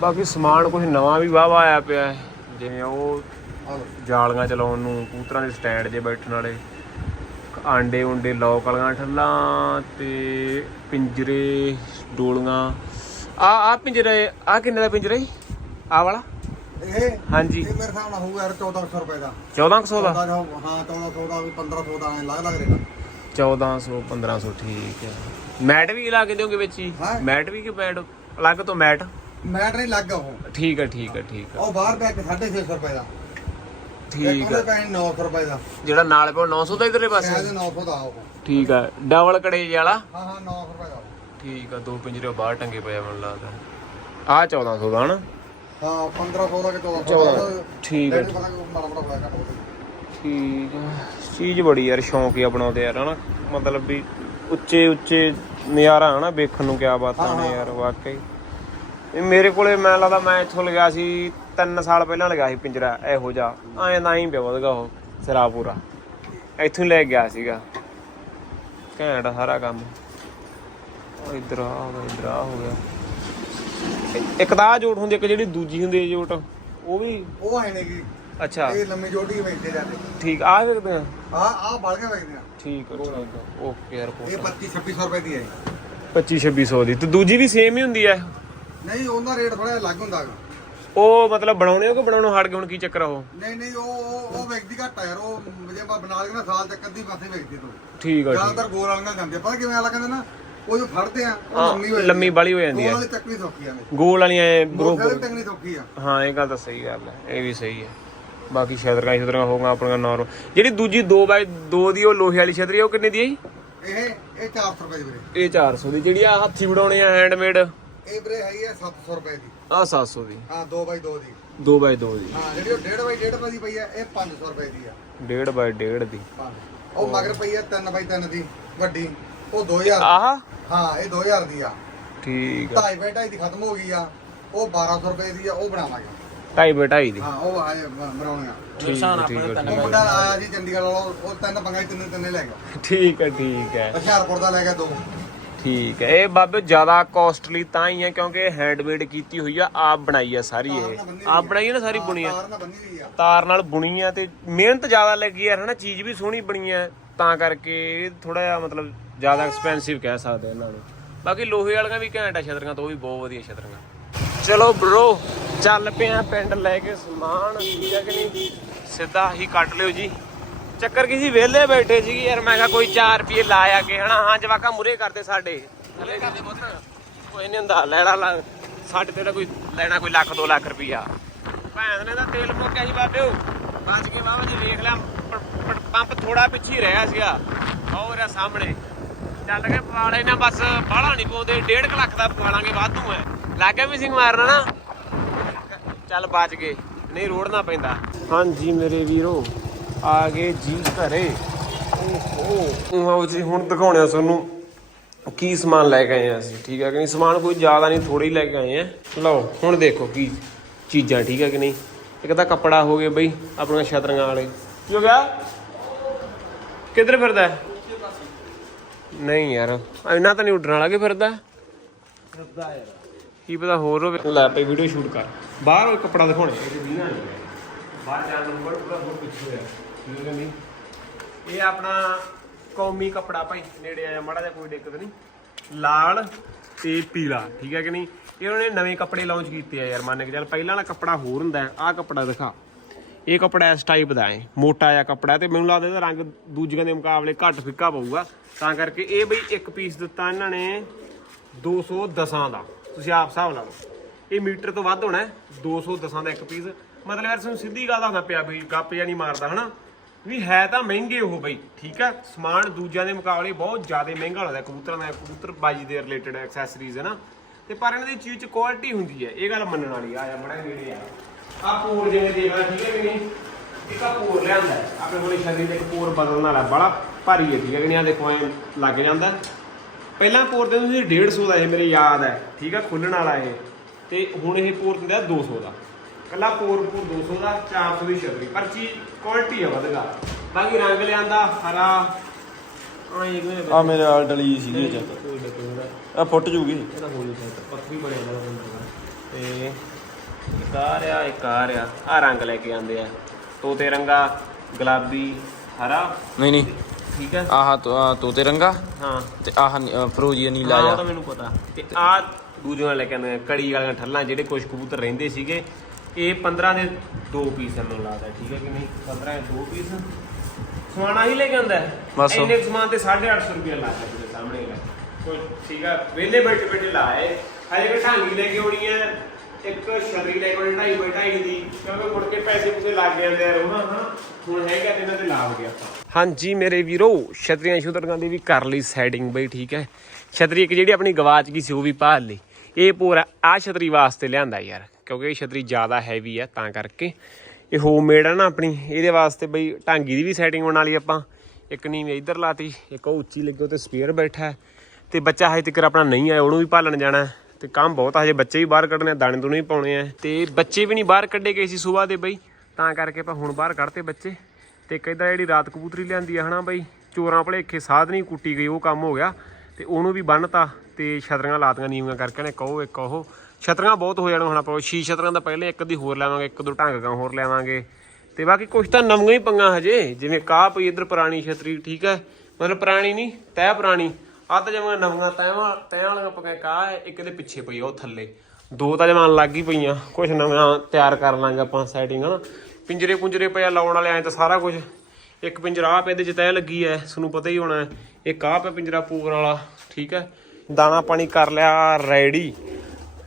ਬਾਕੀ ਸਮਾਨ ਕੁਝ ਨਵਾਂ ਵੀ ਵਾਵਾ ਆਇਆ ਪਿਆ ਜਿਵੇਂ ਉਹ ਜਾਲੀਆਂ ਚਲਾਉਣ ਨੂੰ ਕਬੂਤਰਾਂ ਦੇ ਸਟੈਂਡ 'ਤੇ ਬੈਠਣ ਵਾਲੇ। ਆਂਡੇ ਉਂਡੇ ਲੋਕ ਵਾਲੀਆਂ ਠੱਲਾਂ ਤੇ ਪਿੰਜਰੇ ਡੋਲੀਆਂ। ਆ ਆ ਪਿੰਜਰੇ ਆ ਕਿੰਨੇ ਦਾ ਪਿੰਜਰਾ ਜੀ? ਆ ਵਾਲਾ? ਇਹ ਹਾਂਜੀ। ਇਹ ਮੇਰੇ ਹਿਸਾਬ ਨਾਲ ਹੋਊਗਾ ਯਾਰ 1400 ਰੁਪਏ ਦਾ। 1400 ਦਾ? 1400 ਹਾਂ 1400 ਦਾ 1500 ਦਾ ਲੱਗ ਲੱਗ ਰਿਹਾ। 1400 1500 ਠੀਕ ਹੈ। ਮੈਟ ਵੀ ਲਾ ਕੇ ਦਿਓਗੇ ਵਿੱਚ ਹੀ। ਮੈਟ ਵੀ ਕਿ ਮੈਟ ਅਲੱਗ ਤੋਂ ਮੈਟ? ਮੈਟ ਨਹੀਂ ਲੱਗ ਉਹ। ਠੀਕ ਹੈ ਠੀਕ ਹੈ ਠੀਕ ਹੈ। ਉਹ ਬਾਹਰ ਬੈਗ 650 ਰੁਪਏ ਦਾ। ਠੀਕ ਉਹਦੇ ਆ। ਪੈਸੇ 900 ਰੁਪਏ ਦਾ। ਜਿਹੜਾ ਨਾਲ ਪਿਆ 900 ਦਾ ਇਧਰਲੇ ਪਾਸੇ ਪੈਸੇ 900 ਦਾ ਉਹ ਠੀਕ ਆ ਡਬਲ ਕੜੇਜ ਵਾਲਾ? ਹਾਂ ਹਾਂ 900 ਰੁਪਏ ਦਾ ਠੀਕ ਆ ਦੋ ਪਿੰਜਰੇ ਬਾਹਰ ਟੰਗੇ ਪਏ ਆ ਮੈਨੂੰ ਲੱਗਦਾ। ਆ 1400 ਦਾ ਹਨਾ? ਹਾਂ 1500 ਦਾ ਕਿ 1400 ਚੌਦਾਂ। ਦਾ। ਠੀਕ ਆ, ਡੈਡੀ ਪਤਾ ਕਿ ਮਾੜਾ ਮਾੜਾ ਹੋਇਆ ਘੱਟ ਹੋ ਠੀਕ ਆ ਚੀਜ਼ ਬੜੀ ਯਾਰ ਸ਼ੌਂਕ ਹੀ ਆ ਬਣਾਉਂਦੇ ਯਾਰ ਹਨਾ? ਮਤਲਬ ਵੀ ਉੱਚੇ ਉੱਚੇ ਨਜ਼ਾਰਾ ਹਨਾ ਵੇਖਣ ਨੂੰ ਕਿਆ ਬਾਤਾਂ ਨੇ ਯਾਰ ਵਾਕਈ। ਇਹ ਮੇਰੇ ਕੋਲੇ ਮੈਂ ਲੱਗਦਾ ਮੈਂ ਇੱਥੋਂ ਲਗਿਆ ਸੀ 3 ਸਾਲ ਪਹਿਲਾਂ ਲਗਿਆ ਸੀ ਪਿੰਜਰਾ ਇਹੋ ਜਿਹਾ। ਐਂ ਤਾਂ ਹੀ ਪਿਆ ਉਹ ਸਿਰਾ ਪੂਰਾ। ਇੱਥੋਂ ਹੀ ਲੈ ਗਿਆ ਸੀਗਾ। ਘੈਂਟ ਸਾਰਾ ਕੰਮ। ਇਧਰ ਆ ਹੋ ਗਿਆ ਇਧਰ ਆ ਹੋ ਗਿਆ। ਇੱਕ ਤਾਂ ਜੋਟ ਹੁੰਦੀ ਇੱਕ ਜਿਹੜੀ ਦੂਜੀ ਹੁੰਦੀ ਹੈ ਜੋਟ। ਉਹ ਵੀ ਉਹ ਆਏ ਨੇ ਕੀ ਅੱਛਾ। ਇਹ ਲੰਮੀ ਜੋੜੀ ਵੇਚਦੇ ਜਾਂਦੇ ਠੀਕ ਆ ਵੇਖਦੇ ਆ? ਆ ਆ ਬੜ ਕੇ ਵੇਚਦੇ ਆ। ਠੀਕ ਠੀਕ ਓਕੇ ਯਾਰ ਇਹ 25 2600 ਰੁਪਏ ਦੀ ਹੈ ਜੀ। 25 2600 ਦੀ। ਤੇ ਦੂਜੀ ਵੀ ਸੇਮ ਹੀ ਹੁੰਦੀ ਹੈ ਨਹੀਂ ਉਹਦਾ ਰੇਟ ਥੋੜਾ ਅਲੱਗ ਹੁੰਦਾ ਗਾ। ਉਹ ਮਤਲਬ ਬਣਾਉਣੇ ਹੋ ਕਿ ਬਣਾਉਣੋਂ ਹਟ ਗਏ? ਹੁਣ ਕੀ ਚੱਕਰ ਆ ਉਹ? ਨਹੀਂ ਨਹੀਂ ਉਹ ਉਹ ਵੇਚਦੀ ਘੱਟ ਆ ਯਾਰ। ਉਹ ਜੇ ਆਪਾਂ ਬਣਾ ਲਈਏ ਨਾ ਸਾਲ ਚੱਕਰ ਦੀ ਪਾਸੇ ਵੇਚਦੀ ਤੂੰ। ਠੀਕ ਆ ਠੀਕ ਜ਼ਿਆਦਾਤਰ ਗੋਲ ਵਾਲੀਆਂ ਜਾਂਦੇ। ਪਤਾ ਕਿਵੇਂ ਆਲਾ ਕਹਿੰਦੇ ਨਾ ਉਹ ਜੋ ਫੜਦੇ ਆ ਉਹ ਹਾਂ, ਲੰਮੀ ਹੋ ਲੰਮੀ ਬਾਹਲੀ ਹੋ ਜਾਂਦੀ ਗੋਲ ਹੈ ਵਾਲੀ ਸੌਖੀ ਆ ਨੇ ਗੋਲ ਵਾਲੀਆਂ ਐਂ ਬਰੋ ਮੋਟਰ ਟੰਗਣੀ ਸੌਖੀ ਆ। ਹਾਂ ਇਹ ਗੱਲ ਤਾਂ ਸਹੀ ਗੱਲ ਹੈ ਇਹ ਵੀ ਸਹੀ ਹੈ ਬਾਕੀ ਛਤਰਕਾਂ ਛਤਰਕਾਂ ਹੋਗਾ ਆਪਣੀਆਂ ਨਾਰਮਲ ਜਿਹੜੀ ਦੂਜੀ 2x2 ਦੀ ਉਹ ਲੋਹੇ ਵਾਲੀ ਛਤਰੀ ਆ, ਉਹ ਕਿੰਨੇ ਦੀ ਹੈ ਜੀ? ਇਹ ਇਹ 400 ਰੁਪਏ ਦੀ ਵੀਰੇ। ਇਹ 400 ਦੀ। ਜਿਹੜੀ ਆ ਹੱਥੀ ਬਣਾਉਣੇ ਆ ਹੈਂਡਮੇਡ ਇਹ ਵੀਰੇ ਹੈਗੀ ਆ 700 ਰੁਪਏ ਦੀ। ਆ 700 ਦੀ। ਹਾਂ 2x2 ਦੀ 2x2 ਦੀ ਹਾਂ ਜਿਹੜੀ ਉਹ 1.5x1.5 ਰੁਪਏ ਦੀ ਪਈ ਆ ਇਹ 500 ਰੁਪਏ ਦੀ ਆ। 1.5x1.5 ਦੀ। ਹਾਂ। ਉਹ ਮਗਰ ਪਈ ਆ 3x3 ਦੀ ਵੱਡੀ। ਉਹ 2000 ਆਹ? ਹਾਂ ਇਹ 2000 ਦੀ ਆ। ਠੀਕ ਆ। 2.5 ਬਾਈ 2.5 ਦੀ ਖਤਮ ਹੋ ਗਈ ਆ। ਉਹ 1200 ਰੁਪਏ ਦੀ ਆ ਉਹ ਬਣਾਵਾਂਗੇ। 2.5 2.5 ਦੀ। ਹਾਂ ਉਹ ਆਏ ਬਣਾਉਣੇ ਆ। ਠੀਕ ਆ, ਠੀਕ ਆ, ਉਹ ਮੁੰਡਾ ਆਇਆ ਸੀ ਚੰਡੀਗੜ੍ਹ ਵਾਲਾ ਉਹ ਤਿੰਨ ਪੰਗਾ ਤਿੰਨੇ ਤਿੰਨੇ ਲੈ ਗਿਆ। ਠੀਕ ਹੈ ਠੀਕ ਹੈ ਹੁਸ਼ਿਆਰਪੁਰ ਦਾ ਲੈ ਗਿਆ ਦੋ। ਠੀਕ ਹੈ। ਇਹ ਬਾਬੇ ਜ਼ਿਆਦਾ ਕਾਸਟਲੀ ਤਾਂ ਹੀ ਹੈ ਕਿਉਂਕਿ ਇਹ ਹੈਂਡਮੇਡ ਕੀਤੀ ਹੋਈ ਆ ਆਪ ਬਣਾਈ ਆ ਸਾਰੀ ਇਹ। ਆਪ ਬਣਾਈ ਹੈ ਨਾ ਸਾਰੀ ਬੁਣੀ ਆ ਤਾਰ ਨਾਲ ਬੰਨੀ ਹੋਈ ਆ। ਤਾਰ ਨਾਲ ਬੁਣੀ ਆ ਤੇ ਮਿਹਨਤ ਜ਼ਿਆਦਾ ਲੱਗੀ ਆ ਹਨਾ ਚੀਜ਼ ਵੀ ਸੋਹਣੀ ਬਣੀ ਆ ਤਾਂ ਕਰਕੇ ਥੋੜਾ ਜਿਹਾ ਮਤਲਬ ਜ਼ਿਆਦਾ ਐਕਸਪੈਂਸਿਵ ਕਹਿ ਸਕਦੇ ਇਹਨਾਂ ਨੂੰ। ਬਾਕੀ ਲੋਹੇ ਵਾਲੀਆਂ ਵੀ ਘੈਂਟ ਆ ਛਤਰੀਆਂ ਤੋਂ ਉਹ ਵੀ ਬਹੁਤ ਵਧੀਆ ਛਤਰੀਆਂ। ਚਲੋ ਬ్రో ਚੱਲ ਪਿਆ ਪਿੰਡ ਲੈ ਕੇ ਸਮਾਨ ਠੀਕ ਹੈ ਕਿ ਨਹੀਂ? ਸਿੱਧਾ ਹੀ ਕੱਟ ਲਿਓ ਜੀ। ਚੱਕਰ ਕੀ ਸੀ ਵਿਹਲੇ ਬੈਠੇ ਸੀਗੇ ਯਾਰ ਮੈਂ ਕਿਹਾ ਕੋਈ 4 ਰੁਪਏ ਲਾ ਆ ਕੇ ਹਨਾ? ਹਾਂ ਜਵਾਕਾ ਮੁਰੇ ਕਰਦੇ ਸਾਡੇ। ਕਰਦੇ ਪੁੱਤ। ਕੋਈ ਨਹੀਂ ਹੁੰਦਾ ਲੈਣਾ ਲਾ ਸਾਡੇ ਤੇ ਕੋਈ ਲੈਣਾ ਕੋਈ ਲੱਖ 2 ਲੱਖ ਰੁਪਈਆ। ਭੈਣ ਨੇ ਤਾਂ ਤੇਲ ਮੁੱਕਿਆ ਸੀ ਬਾਬਿਓ ਬਚ ਕੇ ਬਾਬਾ ਜੀ ਵੇਖ ਲਿਆ ਪੰਪ ਥੋੜਾ ਪਿੱਛੇ ਹੀ ਰਿਹਾ ਸੀਗਾ। ਉਹ ਰਿਹਾ ਸਾਹਮਣੇ। ਚੱਲ ਕੇ ਪਵਾਲੇ ਨਾ ਬਸ ਬਾਹਲਾ ਨਹੀਂ ਪਾਉਂਦੇ 1.5 ਲੱਖ ਦਾ ਪਵਾਲਾਂਗੇ ਵਾਧੂ ਹੈ। ਲੱਗੇ ਵੀ ਸਿੰਘ ਮਾਰਨਾ ਨਾ। ਚੱਲ ਬਚ ਗਏ ਨਹੀਂ ਰੋੜਨਾ ਪੈਂਦਾ। ਹਾਂਜੀ ਮੇਰੇ ਵੀਰੋ ਆ ਗਏ ਜੀ ਘਰੇ। ਓਹੋ। ਉਹ ਜੀ ਹੁਣ ਦਿਖਾਉਣੇ ਆ ਤੁਹਾਨੂੰ ਕੀ ਸਮਾਨ ਲੈ ਕੇ ਆਏ ਆ ਅਸੀਂ ਠੀਕ ਹੈ ਕਿ ਨਹੀਂ? ਸਮਾਨ ਕੋਈ ਜ਼ਿਆਦਾ ਨਹੀਂ ਥੋੜੀ ਲੈ ਕੇ ਆਏ ਆ। ਲਓ ਹੁਣ ਦੇਖੋ ਕੀ ਚੀਜ਼ਾਂ ਠੀਕ ਹੈ ਕਿ ਨਹੀਂ? ਇੱਕ ਤਾਂ ਕੱਪੜਾ ਹੋ ਗਿਆ ਬਈ ਆਪਣੀਆਂ ਛਤਰੀਆਂ ਵਾਲੇ। ਕੀ ਹੋ ਗਿਆ? ਕਿੱਧਰ ਫਿਰਦਾ? ਨਹੀਂ ਯਾਰ ਇੰਨਾ ਤਾਂ ਨਹੀਂ ਉੱਡਣ ਵਾਲਾ ਕਿ ਫਿਰਦਾ? ਕੀ ਪਤਾ ਹੋਰ ਹੋਵੇ। ਲੈ ਪਈ ਵੀਡੀਓ ਸ਼ੂਟ ਕਰ। ਬਾਹਰ ਉਹ ਕੱਪੜਾ ਦਿਖਾਉਣੇ। ਬਾਹਰ ਜਾਣ ਨੂੰ ਬੜਾ ਪੂਰਾ ਹੋਰ ਪਿੱਛੇ ਹੋਇਆ। ਠੀਕ ਹੈ ਨਹੀਂ। ਇਹ ਆਪਣਾ ਕੌਮੀ ਕੱਪੜਾ ਭਾਈ ਨੇੜੇ ਆਇਆ ਮਾੜਾ ਜਿਹਾ ਕੋਈ ਦਿੱਕਤ ਨਹੀਂ। ਲਾਲ ਤੇ ਪੀਲਾ ਠੀਕ ਹੈ ਕਿ ਨਹੀਂ? ਇਹ ਉਹਨਾਂ ਨੇ ਨਵੇਂ ਕੱਪੜੇ ਲਾਂਚ ਕੀਤੇ ਆ ਯਾਰ ਮੰਨ ਕੇ ਚੱਲ ਪਹਿਲਾਂ ਵਾਲਾ ਕੱਪੜਾ ਹੋਰ ਹੁੰਦਾ ਹੈ। ਆਹ ਕੱਪੜਾ ਦਿਖਾ। ਇਹ ਕੱਪੜਾ ਇਸ ਟਾਈਪ ਦਾ ਹੈ ਮੋਟਾ ਜਿਹਾ ਕੱਪੜਾ ਤੇ ਮੈਨੂੰ ਲੱਗਦਾ ਇਹਦਾ ਰੰਗ ਦੂਜਿਆਂ ਦੇ ਮੁਕਾਬਲੇ ਘੱਟ ਫਿੱਕਾ ਪਊਗਾ। ਤਾਂ ਕਰਕੇ ਇਹ ਬਈ ਇੱਕ ਪੀਸ ਦਿੱਤਾ ਇਹਨਾਂ ਨੇ 210 ਦਾ। ਤੁਸੀਂ ਆਪ ਹਿਸਾਬ ਲਾ ਲਓ। ਇਹ ਮੀਟਰ ਤੋਂ ਵੱਧ ਹੋਣਾ ਹੈ, 210 ਦਾ ਇੱਕ ਪੀਸ ਮਤਲਬ ਯਾਰ ਤੁਹਾਨੂੰ ਸਿੱਧੀ ਗੱਲ ਦਾ ਹੁੰਦਾ ਪਿਆ ਵੀ ਗੱਪ ਜਾਂ ਨਹੀਂ ਮਾਰਦਾ ਹਨਾ? ਵੀ ਹੈ ਤਾਂ ਮਹਿੰਗੇ ਉਹ ਬਈ, ਠੀਕ ਹੈ ਸਮਾਨ ਦੂਜਿਆਂ ਦੇ ਮੁਕਾਬਲੇ ਬਹੁਤ ਜ਼ਿਆਦਾ ਮਹਿੰਗਾ ਲੱਗਦਾ, ਕਬੂਤਰਾਂ ਦਾ ਕਬੂਤਰ ਬਾਜੀ ਦੇ ਰਿਲੇਟਡ ਐਕਸੈਸਰੀਜ਼ ਹੈ ਨਾ? ਤੇ ਪਰ ਇਹਨਾਂ ਦੀ ਚੀਜ਼ ਚ ਕੁਆਲਿਟੀ ਹੁੰਦੀ ਹੈ, ਇਹ ਗੱਲ ਮੰਨਣ ਵਾਲੀ ਆ ਆ ਬੜਾ ਨੇੜੇ ਆ। ਆ ਪੂਰ ਜਿਵੇਂ ਦੇਖ ਲੈ, ਠੀਕ ਹੈ ਕਿ ਨਹੀਂ? ਇੱਕ ਆ ਪੂਰ ਲਿਆਂਦਾ ਆਪਣੇ ਕੋਲੇ ਸ਼ਰੀਰ ਦੇ ਪੂਰ ਬਦਲਣ ਵਾਲਾ, ਬੜਾ ਭਾਰੀ ਹੈ, ਠੀਕ ਹੈ ਕਿ ਨਹੀਂ? ਆ ਦੇਖੋ, ਐ ਲੱਗ ਜਾਂਦਾ ਪਹਿਲਾਂ ਪੋਰ ਦਿੰਦੇ ਤੁਸੀਂ 150 ਦਾ, ਇਹ ਮੇਰੇ ਯਾਦ ਹੈ, ਠੀਕ ਹੈ ਖੁੱਲਣ ਵਾਲਾ ਇਹ। ਤੇ ਹੁਣ ਇਹ ਪੂਰ ਦਿੰਦਾ 200 ਦਾ ਕੱਲਾ ਪੂਰ, ਪੋਰ 200 ਦਾ 400 ਦੀ ਛਤਰੀ। ਪਰ ਚੀਜ਼ ਕੁਆਲਿਟੀ ਆ ਵਧਗਾ ਬਾਕੀ ਰੰਗ ਲਿਆਂਦਾ ਹਰਾ। ਆਏ ਆ ਮੇਰੇ ਨਾਲ ਡਲੀ ਸੀਗੀ ਇਹ ਚ ਕੋਈ ਡੱਕੂਗਾ ਆ ਫੁੱਟ ਜੂਗੀ। ਇਹਦਾ ਹੋ ਜਾਂਦਾ ਪੱਖੀ ਬੜਿਆ ਦਾ। ਹੁੰਦਾ ਤੇ ਇੱਕ ਆ ਰਿਹਾ ਇੱਕ ਆ ਰਿਹਾ। ਆ ਰੰਗ ਲੈ ਕੇ ਆਂਦੇ ਆ। ਤੋਤੇ ਰੰਗਾ ਗੁਲਾਬੀ ਹਰਾ। ਨਹੀਂ ਨਹੀਂ। ਠੀਕ ਹੈ ਆਹ ਤੋ ਆਹ ਤੋਤੇ ਰੰਗਾ ਹਾਂ। ਤੇ ਆਹ ਨੀ- ਫਰੋਜ਼ੀਆ ਨੀਲਾ ਹਾਂ, ਉਹ ਜਾ ਤਾਂ ਮੈਨੂੰ ਪਤਾ। ਤੇ ਆ ਦੂਜੀਆਂ ਲੈ ਕੇ ਆਉਂਦੇ ਆ ਕੜੀ ਵਾਲੀਆਂ ਠੱਲਾਂ ਜਿਹੜੇ ਕੁਝ ਕਬੂਤਰ ਰਹਿੰਦੇ ਸੀਗੇ ਇਹ 15 ਦੇ ਦੋ ਪੀਸ ਮੈਨੂੰ ਲੱਗਦਾ ਠੀਕ ਹੈ ਕਿ ਨਹੀਂ? 15 ਦੇ ਦੋ ਪੀਸ ਸਮਾਨ ਆਹੀ ਲੈ ਕੇ ਆਉਂਦਾ ਹੈ। ਬਸ ਉਹ- ਇੰਨੇ ਕੁ ਸਮਾਨ ਤੇ 850 ਰੁਪਏ ਲਾ ਕੇ ਤੁਹਾਡੇ ਸਾਹਮਣੇ ਹੀ ਕੋਈ ਠੀਕ ਆ ਵਿਹਲੇ ਬੈਠੇ ਬੈਠੇ ਲਾਏ ਹਜੇ ਵੀ ਢਾਂਗੀ ਲੈ ਕੇ ਆਉਣੀ ਹੈ ਇੱਕ ਛਤਰੀ ਲੈ ਕੋਲ ਢਾਈ ਬਾਈ ਢਾਈ ਦੀ। ਕਿਉਂਕਿ ਮੁੜ ਕੇ ਪੈਸੇ ਪੂਸੇ ਲੱਗ ਜਾਂਦੇ ਆ ਰੋਣਾ ਹਨਾ ਹੁਣ ਹੈਗਾ ਤੇ ਇਹਨਾਂ ਤੇ ਲਾ ਗਿਆ ਹਾਂਜੀ ਮੇਰੇ ਵੀਰੋ ਛਤਰੀਆਂ ਛੁਤਰੀਆਂ ਦੀ ਵੀ ਕਰ ਲਈ ਸੈਟਿੰਗ ਬਈ ਠੀਕ ਹੈ। ਛਤਰੀ ਇੱਕ ਜਿਹੜੀ ਆਪਣੀ ਗਵਾਚ ਗਈ ਸੀ ਉਹ ਵੀ ਭਾਲ ਲਈ। ਇਹ ਪੂਰਾ ਆ ਛਤਰੀ ਵਾਸਤੇ ਲਿਆਂਦਾ ਯਾਰ। ਕਿਉਂਕਿ ਇਹ ਛਤਰੀ ਜ਼ਿਆਦਾ ਹੈਵੀ ਆ, ਤਾਂ ਕਰਕੇ। ਇਹ ਹੋਮਮੇਡ ਆ ਨਾ ਆਪਣੀ, ਇਹਦੇ ਵਾਸਤੇ ਬਈ ਢਾਂਗੀ ਦੀ ਵੀ ਸੈਟਿੰਗ ਬਣਾ ਲਈ ਆਪਾਂ। ਇੱਕ ਨੀਵੇਂ ਇੱਧਰ ਲਾਤੀ, ਇੱਕ ਉਹ ਉੱਚੀ ਲੱਗੀ ਤੇ ਸਪੀਅਰ ਬੈਠਾ। ਹੈ ਤੇ ਬੱਚਾ ਹਜੇ ਤੱਕ ਆਪਣਾ ਨਹੀਂ ਆਇਆ, ਉਹਨੂੰ ਵੀ ਭਾਲਣ ਜਾਣਾ। ਹੈ। ਤੇ ਕੰਮ ਬਹੁਤ ਆ, ਹਜੇ ਬੱਚੇ ਵੀ ਬਾਹਰ ਕੱਢਣੇ ਆ, ਦਾਣੇ ਦੁਣੇ ਵੀ ਪਾਉਣੇ ਆ। ਤੇ ਬੱਚੇ ਵੀ ਨਹੀਂ ਬਾਹਰ ਕੱਢੇ ਗਏ ਸੀ ਸਵੇਰ ਦੇ ਬਈ। ਤਾਂ ਕਰਕੇ ਆਪਾਂ ਹੁਣ ਬਾਹਰ ਕੱਢਤੇ ਬੱਚੇ। ਤੇ ਕਹਿੰਦਾ ਜਿਹੜੀ ਰਾਤ ਕਬੂਤਰੀ ਲਿਆਂਦੀ ਆ ਹਨਾ ਬਈ, ਚੋਰਾਂ ਭਲੇਖੇ ਸਾਧ ਨਹੀਂ ਕੁੱਟੀ ਗਈ, ਉਹ ਕੰਮ ਹੋ ਗਿਆ। ਤੇ ਉਹਨੂੰ ਵੀ ਬੰਨਤਾ, ਤੇ ਛਤਰੀਆਂ ਲਾਤੀਆਂ ਨੀਵੀਆਂ ਕਰਕੇ ਨੇ ਕਹੋ ਇੱਕ ਉਹ। ਛਤਰੀਆਂ ਬਹੁਤ ਹੋ ਜਾਣ ਹੁਣ ਆਪਾਂ ਛੀ ਛਤਰੀਆਂ ਦਾ ਪਹਿਲੇ ਇੱਕ ਦੀ ਹੋਰ ਲੈਵਾਂਗੇ, ਇੱਕ ਦੋ ਢੰਗ ਗਾਂ ਹੋਰ ਲੈਵਾਂਗੇ। ਤੇ ਬਾਕੀ ਕੁਝ ਤਾਂ ਨਵੀਆਂ ਹੀ ਪੰਗਾ ਹਜੇ, ਜਿਵੇਂ ਕਾਹ ਪਈ ਇੱਧਰ ਪੁਰਾਣੀ ਛਤਰੀ, ਠੀਕ ਹੈ? ਮਤਲਬ ਪੁਰਾਣੀ ਨਹੀਂ ਤੈ ਪੁਰਾਣੀ। ਅੱਧ ਜਮਾਂ ਨਵੀਆਂ ਤੈਵਾਂ ਤੈ ਵਾਲੀਆਂ ਪਕਾਂ ਕਾਹ ਹੈ, ਇੱਕ ਦੇ ਪਿੱਛੇ ਪਈ ਆ ਉਹ ਥੱਲੇ। ਦੋ ਤਾਂ ਜਮਾਂ ਲੱਗ ਹੀ ਪਈਆਂ ਕੁਝ ਨਵਾਂ ਤਿਆਰ ਕਰ ਲਾਂਗੇ ਆਪਾਂ ਸੈਟਿੰਗ ਹਨਾ? ਪਿੰਜਰੇ ਪੁੰਜਰੇ ਪਿਆ ਲਾਉਣ ਵਾਲੇ, ਐ ਤਾਂ ਸਾਰਾ ਕੁਝ ਇੱਕ ਪਿੰਜਰਾ ਆਪ ਇਹਦੇ ਚ ਤੈ ਲੱਗੀ ਐ, ਤੁਹਾਨੂੰ ਪਤਾ ਹੀ ਹੋਣਾ ਇਹ ਕਾਹ ਪਿਆ ਪਿੰਜਰਾ ਪੂਰ ਵਾਲਾ, ਠੀਕ ਹੈ? ਦਾਣਾ ਪਾਣੀ ਕਰ ਲਿਆ ਰੈਡੀ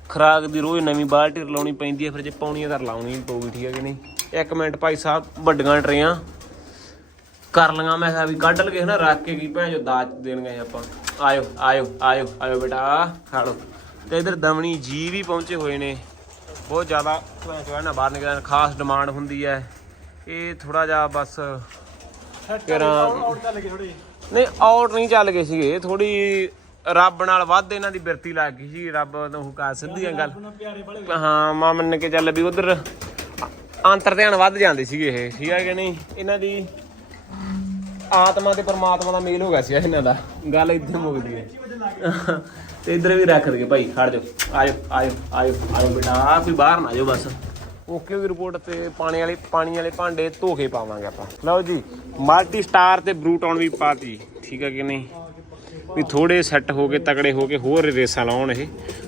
ਖਰਾਕ ਦੀ ਰੋਜ਼ ਨਵੀਂ ਬਾਲਟੀ ਲਾਉਣੀ ਪੈਂਦੀ ਹੈ ਫਿਰ ਜੇ ਪਾਉਣੀ ਹੈ ਤਾਂ ਲਾਉਣੀ ਪਊਗੀ ਠੀਕ ਹੈ ਕਿ ਨਹੀਂ? ਇੱਕ ਮਿੰਟ ਭਾਈ ਸਾਹਿਬ ਵੱਡੀਆਂ ਟਰੇਆਂ। ਕਰ ਲਈਆਂ ਮੈਂ ਕਿਹਾ ਵੀ ਕੱਢ ਲਗੇ ਹਨਾ ਰੱਖ ਕੇ ਕੀ ਭੈਣ ਜੋ ਦਾਜ ਦੇਣਗੇ ਆਪਾਂ। ਆਇਓ ਆਇਓ ਆਇਓ ਆਇਓ ਬੇਟਾ ਖਾ ਲਓ। ਤੇ ਇਧਰ ਦਮਣੀ ਜੀ ਵੀ ਪਹੁੰਚੇ ਹੋਏ ਨੇ। ਬਹੁਤ ਜ਼ਿਆਦਾ ਭੈਣ ਚੋ ਨਾ ਬਾਹਰ ਨਿਕਲਣ ਖਾਸ ਡਿਮਾਂਡ ਹੁੰਦੀ ਹੈ। ਇਹ ਥੋੜਾ ਜਿਹਾ ਬਸ ਕਿਹੜਾ ਨਹੀਂ ਆਊਟ ਨਹੀਂ ਚੱਲ ਗਏ ਸੀਗੇ ਥੋੜੀ ਰੱਬ ਨਾਲ ਵੱਧ ਇਹਨਾਂ ਦੀ ਬਿਰਤੀ ਲੱਗ ਗਈ ਸੀ, ਰੱਬ ਨੂੰ ਕਾ ਸਿੱਧੀਆਂ ਗੱਲ। ਹਾਂ, ਮਾ ਮੰਨ ਕੇ ਚੱਲ ਵੀ ਉਧਰ ਅੰਤਰ ਧਿਆਨ ਵੱਧ ਜਾਂਦੇ ਸੀਗੇ ਇਹ, ਠੀਕ ਹੈ ਕਿ ਨਹੀਂ? ਇਹਨਾਂ ਦੀ ਆਤਮਾ ਤੇ ਪਰਮਾਤਮਾ ਦਾ ਮੇਲ ਹੋ ਗਿਆ ਸੀ ਇਹਨਾਂ ਦਾ, ਗੱਲ ਇੱਧਰ ਮੁੱਕਦੀ ਹੈ। ਤੇ ਇੱਧਰ ਵੀ ਰੱਖ ਦਗੇ ਭਾਈ, ਖੜ ਜਾਓ, ਆਇਓ ਆਇਓ ਆਇਓ ਆਇਓ ਬੇਟਾ ਕੋਈ ਬਾਹਰ ਨਾ ਜਾਓ ਬਸ। ਓਕੇ ਵੀ ਰਿਪੋਰਟ ਤੇ ਪਾਣੀ ਵਾਲੇ ਪਾਣੀ ਵਾਲੇ ਭਾਂਡੇ ਧੋ ਕੇ ਪਾਵਾਂਗੇ ਆਪਾਂ। ਲਓ ਜੀ ਮਲਟੀ ਸਟਾਰ ਤੇ ਬਰੂਟੌਨ ਵੀ ਪਾਤੀ, ਠੀਕ ਹੈ ਕਿ ਨਹੀਂ? ਵੀ ਥੋੜੇ ਸੈੱਟ ਹੋ ਕੇ ਤਕੜੇ ਹੋ ਕੇ ਹੋਰ ਰੇਸਾਂ ਲਾਉਣ ਇਹ।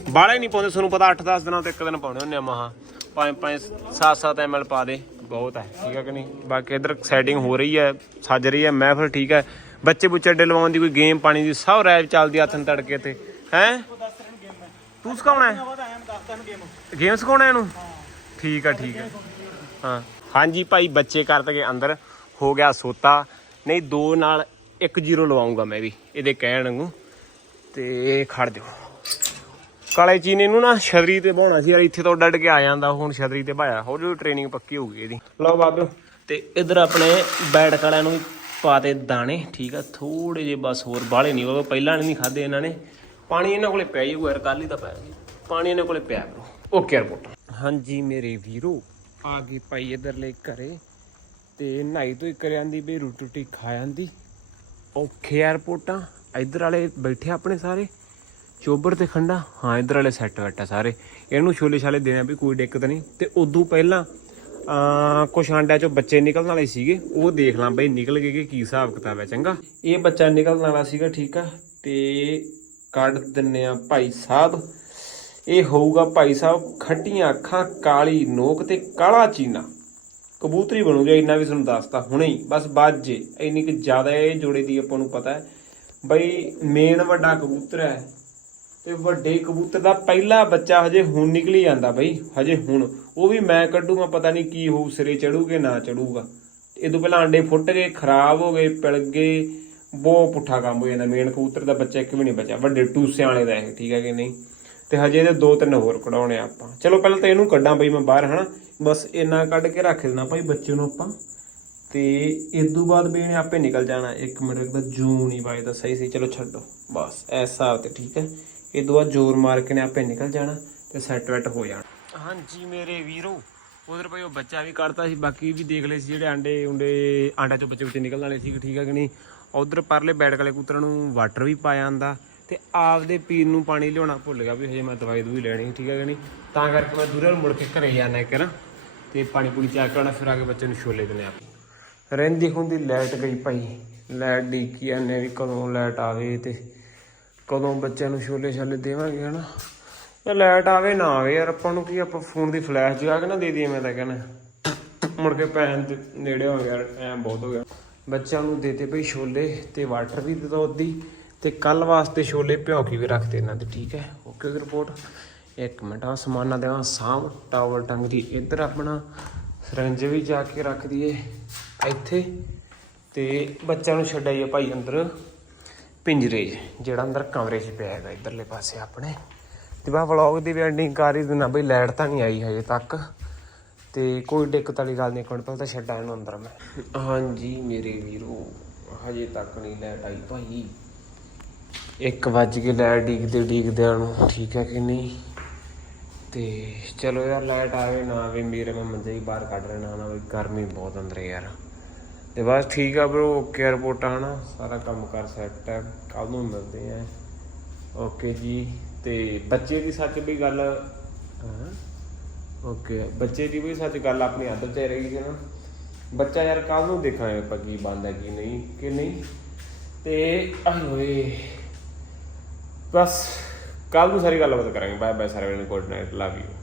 ਬਾਹਲੇ ਨਹੀਂ ਪਾਉਂਦੇ, ਤੁਹਾਨੂੰ ਪਤਾ 8-10 ਦਿਨਾਂ ਤੇ ਇੱਕ ਦਿਨ ਪਾਉਣੇ ਹੁੰਦੇ ਆ ਮਹਾ। 5-5 7-7 ml ਪਾ ਦੇ। ਬਹੁਤ ਹੈ, ਠੀਕ ਹੈ ਕਿ ਨਹੀਂ? ਬਾਕੀ ਇਧਰ ਸੈਟਿੰਗ ਹੋ ਰਹੀ ਹੈ, ਸੱਜ ਰਹੀ ਹੈ, ਮਹਿਫਲ ਠੀਕ ਹੈ। ਬੱਚੇ ਬੁੱਚੇ ਅੱਡੇ ਲਵਾਉਣ ਦੀ ਕੋਈ ਗੇਮ ਪਾਣੀ ਦੀ ਸਭ ਰੈਪ ਚੱਲਦੀ ਆ ਹੱਥਨ ਤੜਕੇ ਤੇ। ਹੈ? ਤੂੰ ਸਿਖਾਉਣਾ ਹੈ? ਗੇਮ ਸਿਖਾਉਣਾ ਇਹਨੂੰ? ਠੀਕ ਆ ਠੀਕ ਆ ਹਾਂ। ਹਾਂਜੀ ਭਾਈ, ਬੱਚੇ ਕਰ ਤਗੇ ਅੰਦਰ, ਹੋ ਗਿਆ ਸੋਤਾ। ਨਹੀਂ, ਦੋ ਨਾਲ 1-0 ਲਵਾਉਂਗਾ ਮੈਂ ਵੀ, ਇਹਦੇ ਕਹਿਣ ਨੂੰ ਤੇ ਖੜ ਜਾਓ। ਕਾਲੇ ਚੀਨੇ ਨੂੰ ਨਾ ਛਤਰੀ ਤੇ ਬਾਉਣਾ ਸੀ ਯਾਰ, ਇੱਥੇ ਤੋਂ ਡੱਡ ਕੇ ਆ ਜਾਂਦਾ, ਹੁਣ ਛਤਰੀ ਤੇ ਭਾਇਆ। ਹੌਲੀ ਹੌਲੀ ਟ੍ਰੇਨਿੰਗ ਪੱਕੀ ਹੋਊਗੀ ਇਹਦੀ। ਲਓ ਬਾਬਿਓ ਤੇ ਇਧਰ ਆਪਣੇ ਬੈਡ ਕਾਲਿਆਂ ਨੂੰ ਵੀ ਪਾਤੇ ਦਾਣੇ, ਠੀਕ ਆ। ਥੋੜੇ ਜੇ ਬਸ ਹੋਰ ਬਾਹਲੇ ਨਹੀਂ ਉਹ ਪਹਿਲਾਂ ਨਹੀਂ ਖਾਦੇ ਇਹਨਾਂ ਨੇ। ਪਾਣੀ ਇਹਨਾਂ ਕੋਲੇ ਪਿਆ ਹੀ ਹੋਇਆ ਕੱਲ ਹੀ ਤਾਂ ਪਿਆ ਪਾਣੀ ਇਹਨਾਂ ਕੋਲੇ ਪਿਆ ਬਰੋ ਓਕੇ ਰਿਪੋਰਟ ਹਾਂਜੀ ਮੇਰੇ ਵੀਰੋ, ਆ ਗਈ ਭਾਈ ਇਧਰਲੇ ਘਰੇ। ਤੇ ਨਹਾਈ ਤੋਂ ਹੀ ਕਰ ਆਂਦੀ ਰੋਟੀ ਰੋਟੀ ਖਾ ਜਾਂਦੀ ਔਖੇ 에어ਪੋਰਟਾਂ ਇਧਰ ਵਾਲੇ ਬੈਠੇ ਆਪਣੇ ਸਾਰੇ। ਚੋਬਰ ਤੇ ਖੰਡਾ। ਹਾਂ, ਇਧਰ ਵਾਲੇ ਸੈੱਟ ਵੈਟ ਆ ਸਾਰੇ। ਇਹਨੂੰ ਛੋਲੇ ਛਾਲੇ ਦੇਣਾ ਵੀ ਕੋਈ ਦਿੱਕਤ ਨਹੀਂ। ਤੇ ਉਦੋਂ ਪਹਿਲਾਂ ਕੁਛ ਆਂਡਿਆਂ ਚੋਂ ਬੱਚੇ ਨਿਕਲਣ ਵਾਲੇ ਸੀਗੇ। ਉਹ ਦੇਖ ਲਾਂ ਬਈ, ਨਿਕਲ ਗਏ ਕਿ ਕੀ ਹਿਸਾਬ ਕਿਤਾਬ ਹੈ, ਚੰਗਾ? ਇਹ ਬੱਚਾ ਨਿਕਲਣ ਵਾਲਾ ਸੀਗਾ, ਠੀਕ ਆ। ਤੇ ਕੱਢ ਦਿੰਨੇ ਆ ਭਾਈ ਸਾਹਿਬ। ਇਹ ਹੋਊਗਾ ਭਾਈ ਸਾਹਿਬ ਖੱਟੀਆਂ ਅੱਖਾਂ, ਕਾਲੀ ਨੋਕ ਤੇ ਕਾਲਾ ਚੀਨਾ। ਕਬੂਤਰੀ ਬਣੂਗੀ ਇੰਨਾ ਵੀ ਤੁਹਾਨੂੰ ਦੱਸਤਾ, ਹੁਣੇ ਹੀ, ਬਸ ਬਾਅਦ ਜੇ ਇੰਨੀ ਕਿ ਜ਼ਿਆਦਾ ਇਹ ਜੋੜੇ ਦੀ ਆਪਾਂ ਨੂੰ ਪਤਾ ਹੈ। ਬਈ ਮੇਨ ਵੱਡਾ ਕਬੂਤਰ ਹੈ ਤੇ ਵੱਡੇ ਕਬੂਤਰ ਦਾ ਪਹਿਲਾ ਬੱਚਾ ਹਜੇ ਹੁਣ ਨਿਕਲੀ ਜਾਂਦਾ ਬਈ, ਹਜੇ ਹੁਣ। ਉਹ ਵੀ ਮੈਂ ਕੱਢੂਗਾ, ਪਤਾ ਨਹੀਂ ਕੀ ਹੋਊ, ਸਿਰੇ ਚੜੂਗੇ, ਨਾ ਚੜੂਗਾ। ਇਹ ਤੋਂ ਪਹਿਲਾਂ ਆਂਡੇ ਫੁੱਟ ਗਏ, ਖਰਾਬ ਹੋ ਗਏ, ਪਿਲ ਗਏ, ਬਹੁਤ ਪੁੱਠਾ ਕੰਮ ਹੋ ਜਾਂਦਾ। ਮੇਨ ਕਬੂਤਰ ਦਾ ਬੱਚਾ ਇੱਕ ਵੀ ਨਹੀਂ ਬਚਿਆ, ਵੱਡੇ ਟੂਸਿਆਂ ਵਾਲੇ ਦਾ ਇਹ, ਠੀਕ ਹੈ ਕਿ ਨਹੀਂ? ਤੇ ਹਜੇ ਇਹਦੇ ਦੋ ਤਿੰਨ ਹੋਰ ਕਢਾਉਣੇ ਆ ਆਪਾਂ। ਚਲੋ, ਪਹਿਲਾਂ ਤਾਂ ਇਹਨੂੰ ਕੱਢਾਂ ਬਈ ਮੈਂ ਬਾਹਰ, ਹਨਾ? ਬਸ ਇੰਨਾ ਕੱਢ ਕੇ ਰੱਖ ਦੇਣਾ ਭਾਈ ਬੱਚੇ ਨੂੰ ਆਪਾਂ। ਤੇ ਇਸ ਤੋਂ ਬਾਅਦ ਵੀ ਇਹਨੇ ਆਪੇ ਨਿਕਲ ਜਾਣਾ। ਇੱਕ ਮਿੰਟ ਦਾ ਜੂਮ ਨਹੀਂ ਵੱਜਦਾ ਸਹੀ ਸੀ ਚਲੋ ਛੱਡੋ। ਬਸ, ਇਸ ਹਿਸਾਬ ਤੇ ਠੀਕ ਹੈ। ਇਹ ਤੋਂ ਬਾਅਦ ਜ਼ੋਰ ਮਾਰ ਕੇ ਨੇ ਆਪੇ ਨਿਕਲ ਜਾਣਾ ਤੇ ਸੈਟ ਵੈਟ ਹੋ ਜਾਣਾ। ਹਾਂਜੀ ਮੇਰੇ ਵੀਰੋ, ਉਧਰ ਭਾਈ ਉਹ ਬੱਚਾ ਵੀ ਕੱਢਤਾ ਸੀ, ਬਾਕੀ ਵੀ ਦੇਖ ਲਏ ਸੀ ਜਿਹੜੇ ਆਂਡੇ ਉਂਡੇ ਆਂਡਾ ਚੋਂ ਬੱਚੇ ਬੱਚੇ ਨਿਕਲਣ ਵਾਲੇ ਸੀ, ਠੀਕ ਹੈ ਕਿ ਨਹੀਂ? ਉਧਰ ਪਰਲੇ ਬੈਡ ਵਾਲੇ ਕੂਤਰਾਂ ਨੂੰ ਵਾਟਰ ਵੀ ਪਾਇਆ ਜਾਂਦਾ ਤੇ ਆਪਦੇ ਪੀਣ ਨੂੰ ਪਾਣੀ ਲਿਆਉਣਾ ਭੁੱਲ ਗਿਆ ਵੀ ਹਜੇ ਮੈਂ ਦਵਾਈ ਦੂਈ ਲੈਣੀ, ਠੀਕ ਹੈ ਕਿ ਨਹੀਂ? ਤਾਂ ਕਰਕੇ ਮੈਂ ਦੂਰੇ ਮੁੜ ਕੇ ਘਰੇ ਜਾਣਾ ਕਰਾਂ ਤੇ ਪਾਣੀ ਪੂਣੀ ਚਾਹ ਕਰਾਉਣਾ, ਫਿਰ ਆ ਕੇ ਬੱਚੇ ਨੂੰ ਛੋਲੇ ਦੇਣੇ ਆਪ। ਰਹਿੰਦੀ ਹੁੰਦੀ ਲਾਈਟ ਗਈ ਭਾਈ। ਲਾਈਟ ਦੀ ਕੀ ਐਨੇ ਵੀ ਕਦੋਂ ਲਾਈਟ ਆਵੇ ਤੇ ਕਦੋਂ ਬੱਚਿਆਂ ਨੂੰ ਛੋਲੇ ਛਾਲੇ ਦੇਵਾਂਗੇ, ਹਨਾ? ਇਹ ਲਾਈਟ ਆਵੇ ਨਾ ਆਵੇ ਯਾਰ, ਆਪਾਂ ਨੂੰ ਕੀ, ਆਪਾਂ ਫੋਨ ਦੀ ਫਲੈਸ਼ ਜਗਾ ਕੇ ਨਾ ਦੇ ਦਈਏ ਮੈਂ ਤਾਂ ਕਹਿੰਦਾ। ਮੁੜ ਕੇ ਪੈਣ ਦੇ ਨੇੜੇ ਹੋ ਗਿਆ, ਐ ਬਹੁਤ ਹੋ ਗਿਆ। ਬੱਚਿਆਂ ਨੂੰ ਦੇਤੇ ਭਈ ਛੋਲੇ ਤੇ ਵਾਟਰ ਵੀ ਦਿੱਤਾ ਉਹਦੀ ਅੱਧੀ ਤੇ ਕੱਲ ਵਾਸਤੇ ਛੋਲੇ ਭਿਓ ਕੇ ਵੀ ਰੱਖਦੇ ਇਹਨਾਂ ਦੇ, ਠੀਕ ਹੈ? ਓਕੇ ਰਿਪੋਰਟ ਇੱਕ ਮਿੰਟ ਆ ਸਮਾਨਾਂ ਦੇ ਆ ਸਾਂਭ, ਟਾਵਲ ਟੰਗ ਦੀ ਇੱਧਰ ਆਪਣਾ ਸਰੰਜ ਵੀ ਜਾ ਕੇ ਰੱਖ ਦਈਏ ਇੱਥੇ ਤੇ ਬੱਚਿਆਂ ਨੂੰ ਛੱਡਾਈਏ ਭਾਈ ਅੰਦਰ ਪਿੰਜਰੇ ਜਿਹੜਾ ਅੰਦਰ ਕਮਰੇ 'ਚ ਪਿਆ ਹੈਗਾ ਇਧਰਲੇ ਪਾਸੇ ਆਪਣੇ। ਤੇ ਬਾ ਵਲੌਗ ਦੀ ਵੀ ਐਂਡਿੰਗ ਕਰ ਹੀ ਦਿੰਦਾ ਬਈ, ਲਾਈਟ ਤਾਂ ਨਹੀਂ ਆਈ ਹਜੇ ਤੱਕ। ਤੇ ਕੋਈ ਦਿੱਕਤ ਵਾਲੀ ਗੱਲ ਨਹੀਂ ਕੋਣ ਪਹਿਲਾਂ ਤਾਂ ਛੱਡਾਂ ਇਹਨੂੰ ਅੰਦਰ ਮੈਂ। ਹਾਂਜੀ ਮੇਰੇ ਵੀਰੋ, ਹਜੇ ਤੱਕ ਨਹੀਂ ਲਾਈਟ ਆਈ ਭਾਈ। 1 ਵਜ ਕੇ ਲਾਈਟ ਡੀਕਦੇ ਡੀਕਦਿਆਂ ਨੂੰ, ਠੀਕ ਹੈ ਕਿ ਨਹੀਂ? ਤੇ ਚਲੋ ਯਾਰ ਲਾਈਟ ਆਵੇ, ਨਾ ਆਵੇ, ਮੇਰੇ ਮੈਂ ਮੰਜੇ ਹੀ ਬਾਹਰ ਕੱਢ ਰਿਹਾ ਨਾ ਵੀ ਗਰਮੀ ਬਹੁਤ ਅੰਦਰ ਯਾਰ। ਤੇ ਬਸ ਠੀਕ ਆ ਬ్రో ਓਕੇ ਰਿਪੋਰਟ ਹਨਾ? ਸਾਰਾ ਕੰਮ ਕਰ ਸੈੱਟ ਹੈ ਕੱਲ ਨੂੰ ਮਿਲਦੇ ਆ। ਓਕੇ ਜੀ, ਤੇ ਬੱਚੇ ਦੀ ਸੱਚ ਵੀ ਗੱਲ, ਹਾਂ? ਓਕੇ ਬੱਚੇ ਦੀ ਵੀ ਸੱਚ ਗੱਲ ਆਪਣੀ ਆਦਤ 'ਤੇ ਰਹੀ ਸੀ ਨਾ। ਬੱਚਾ ਯਾਰ ਕੱਲ ਨੂੰ ਦੇਖਾਂਗੇ ਆਪਾਂ ਕੀ ਬਣਦਾ ਕੀ ਨਹੀਂ, ਕਿ ਨਹੀਂ। ਤੇ, ਆਏ ਹੋਏ। ਬਸ। ਕੱਲ ਨੂੰ ਸਾਰੀ ਗੱਲਬਾਤ ਕਰਾਂਗੇ ਬਾਏ ਬਾਏ ਸਾਰਿਆਂ ਨੂੰ ਗੁੱਡ ਨਾਈਟ ਲਵ ਯੂ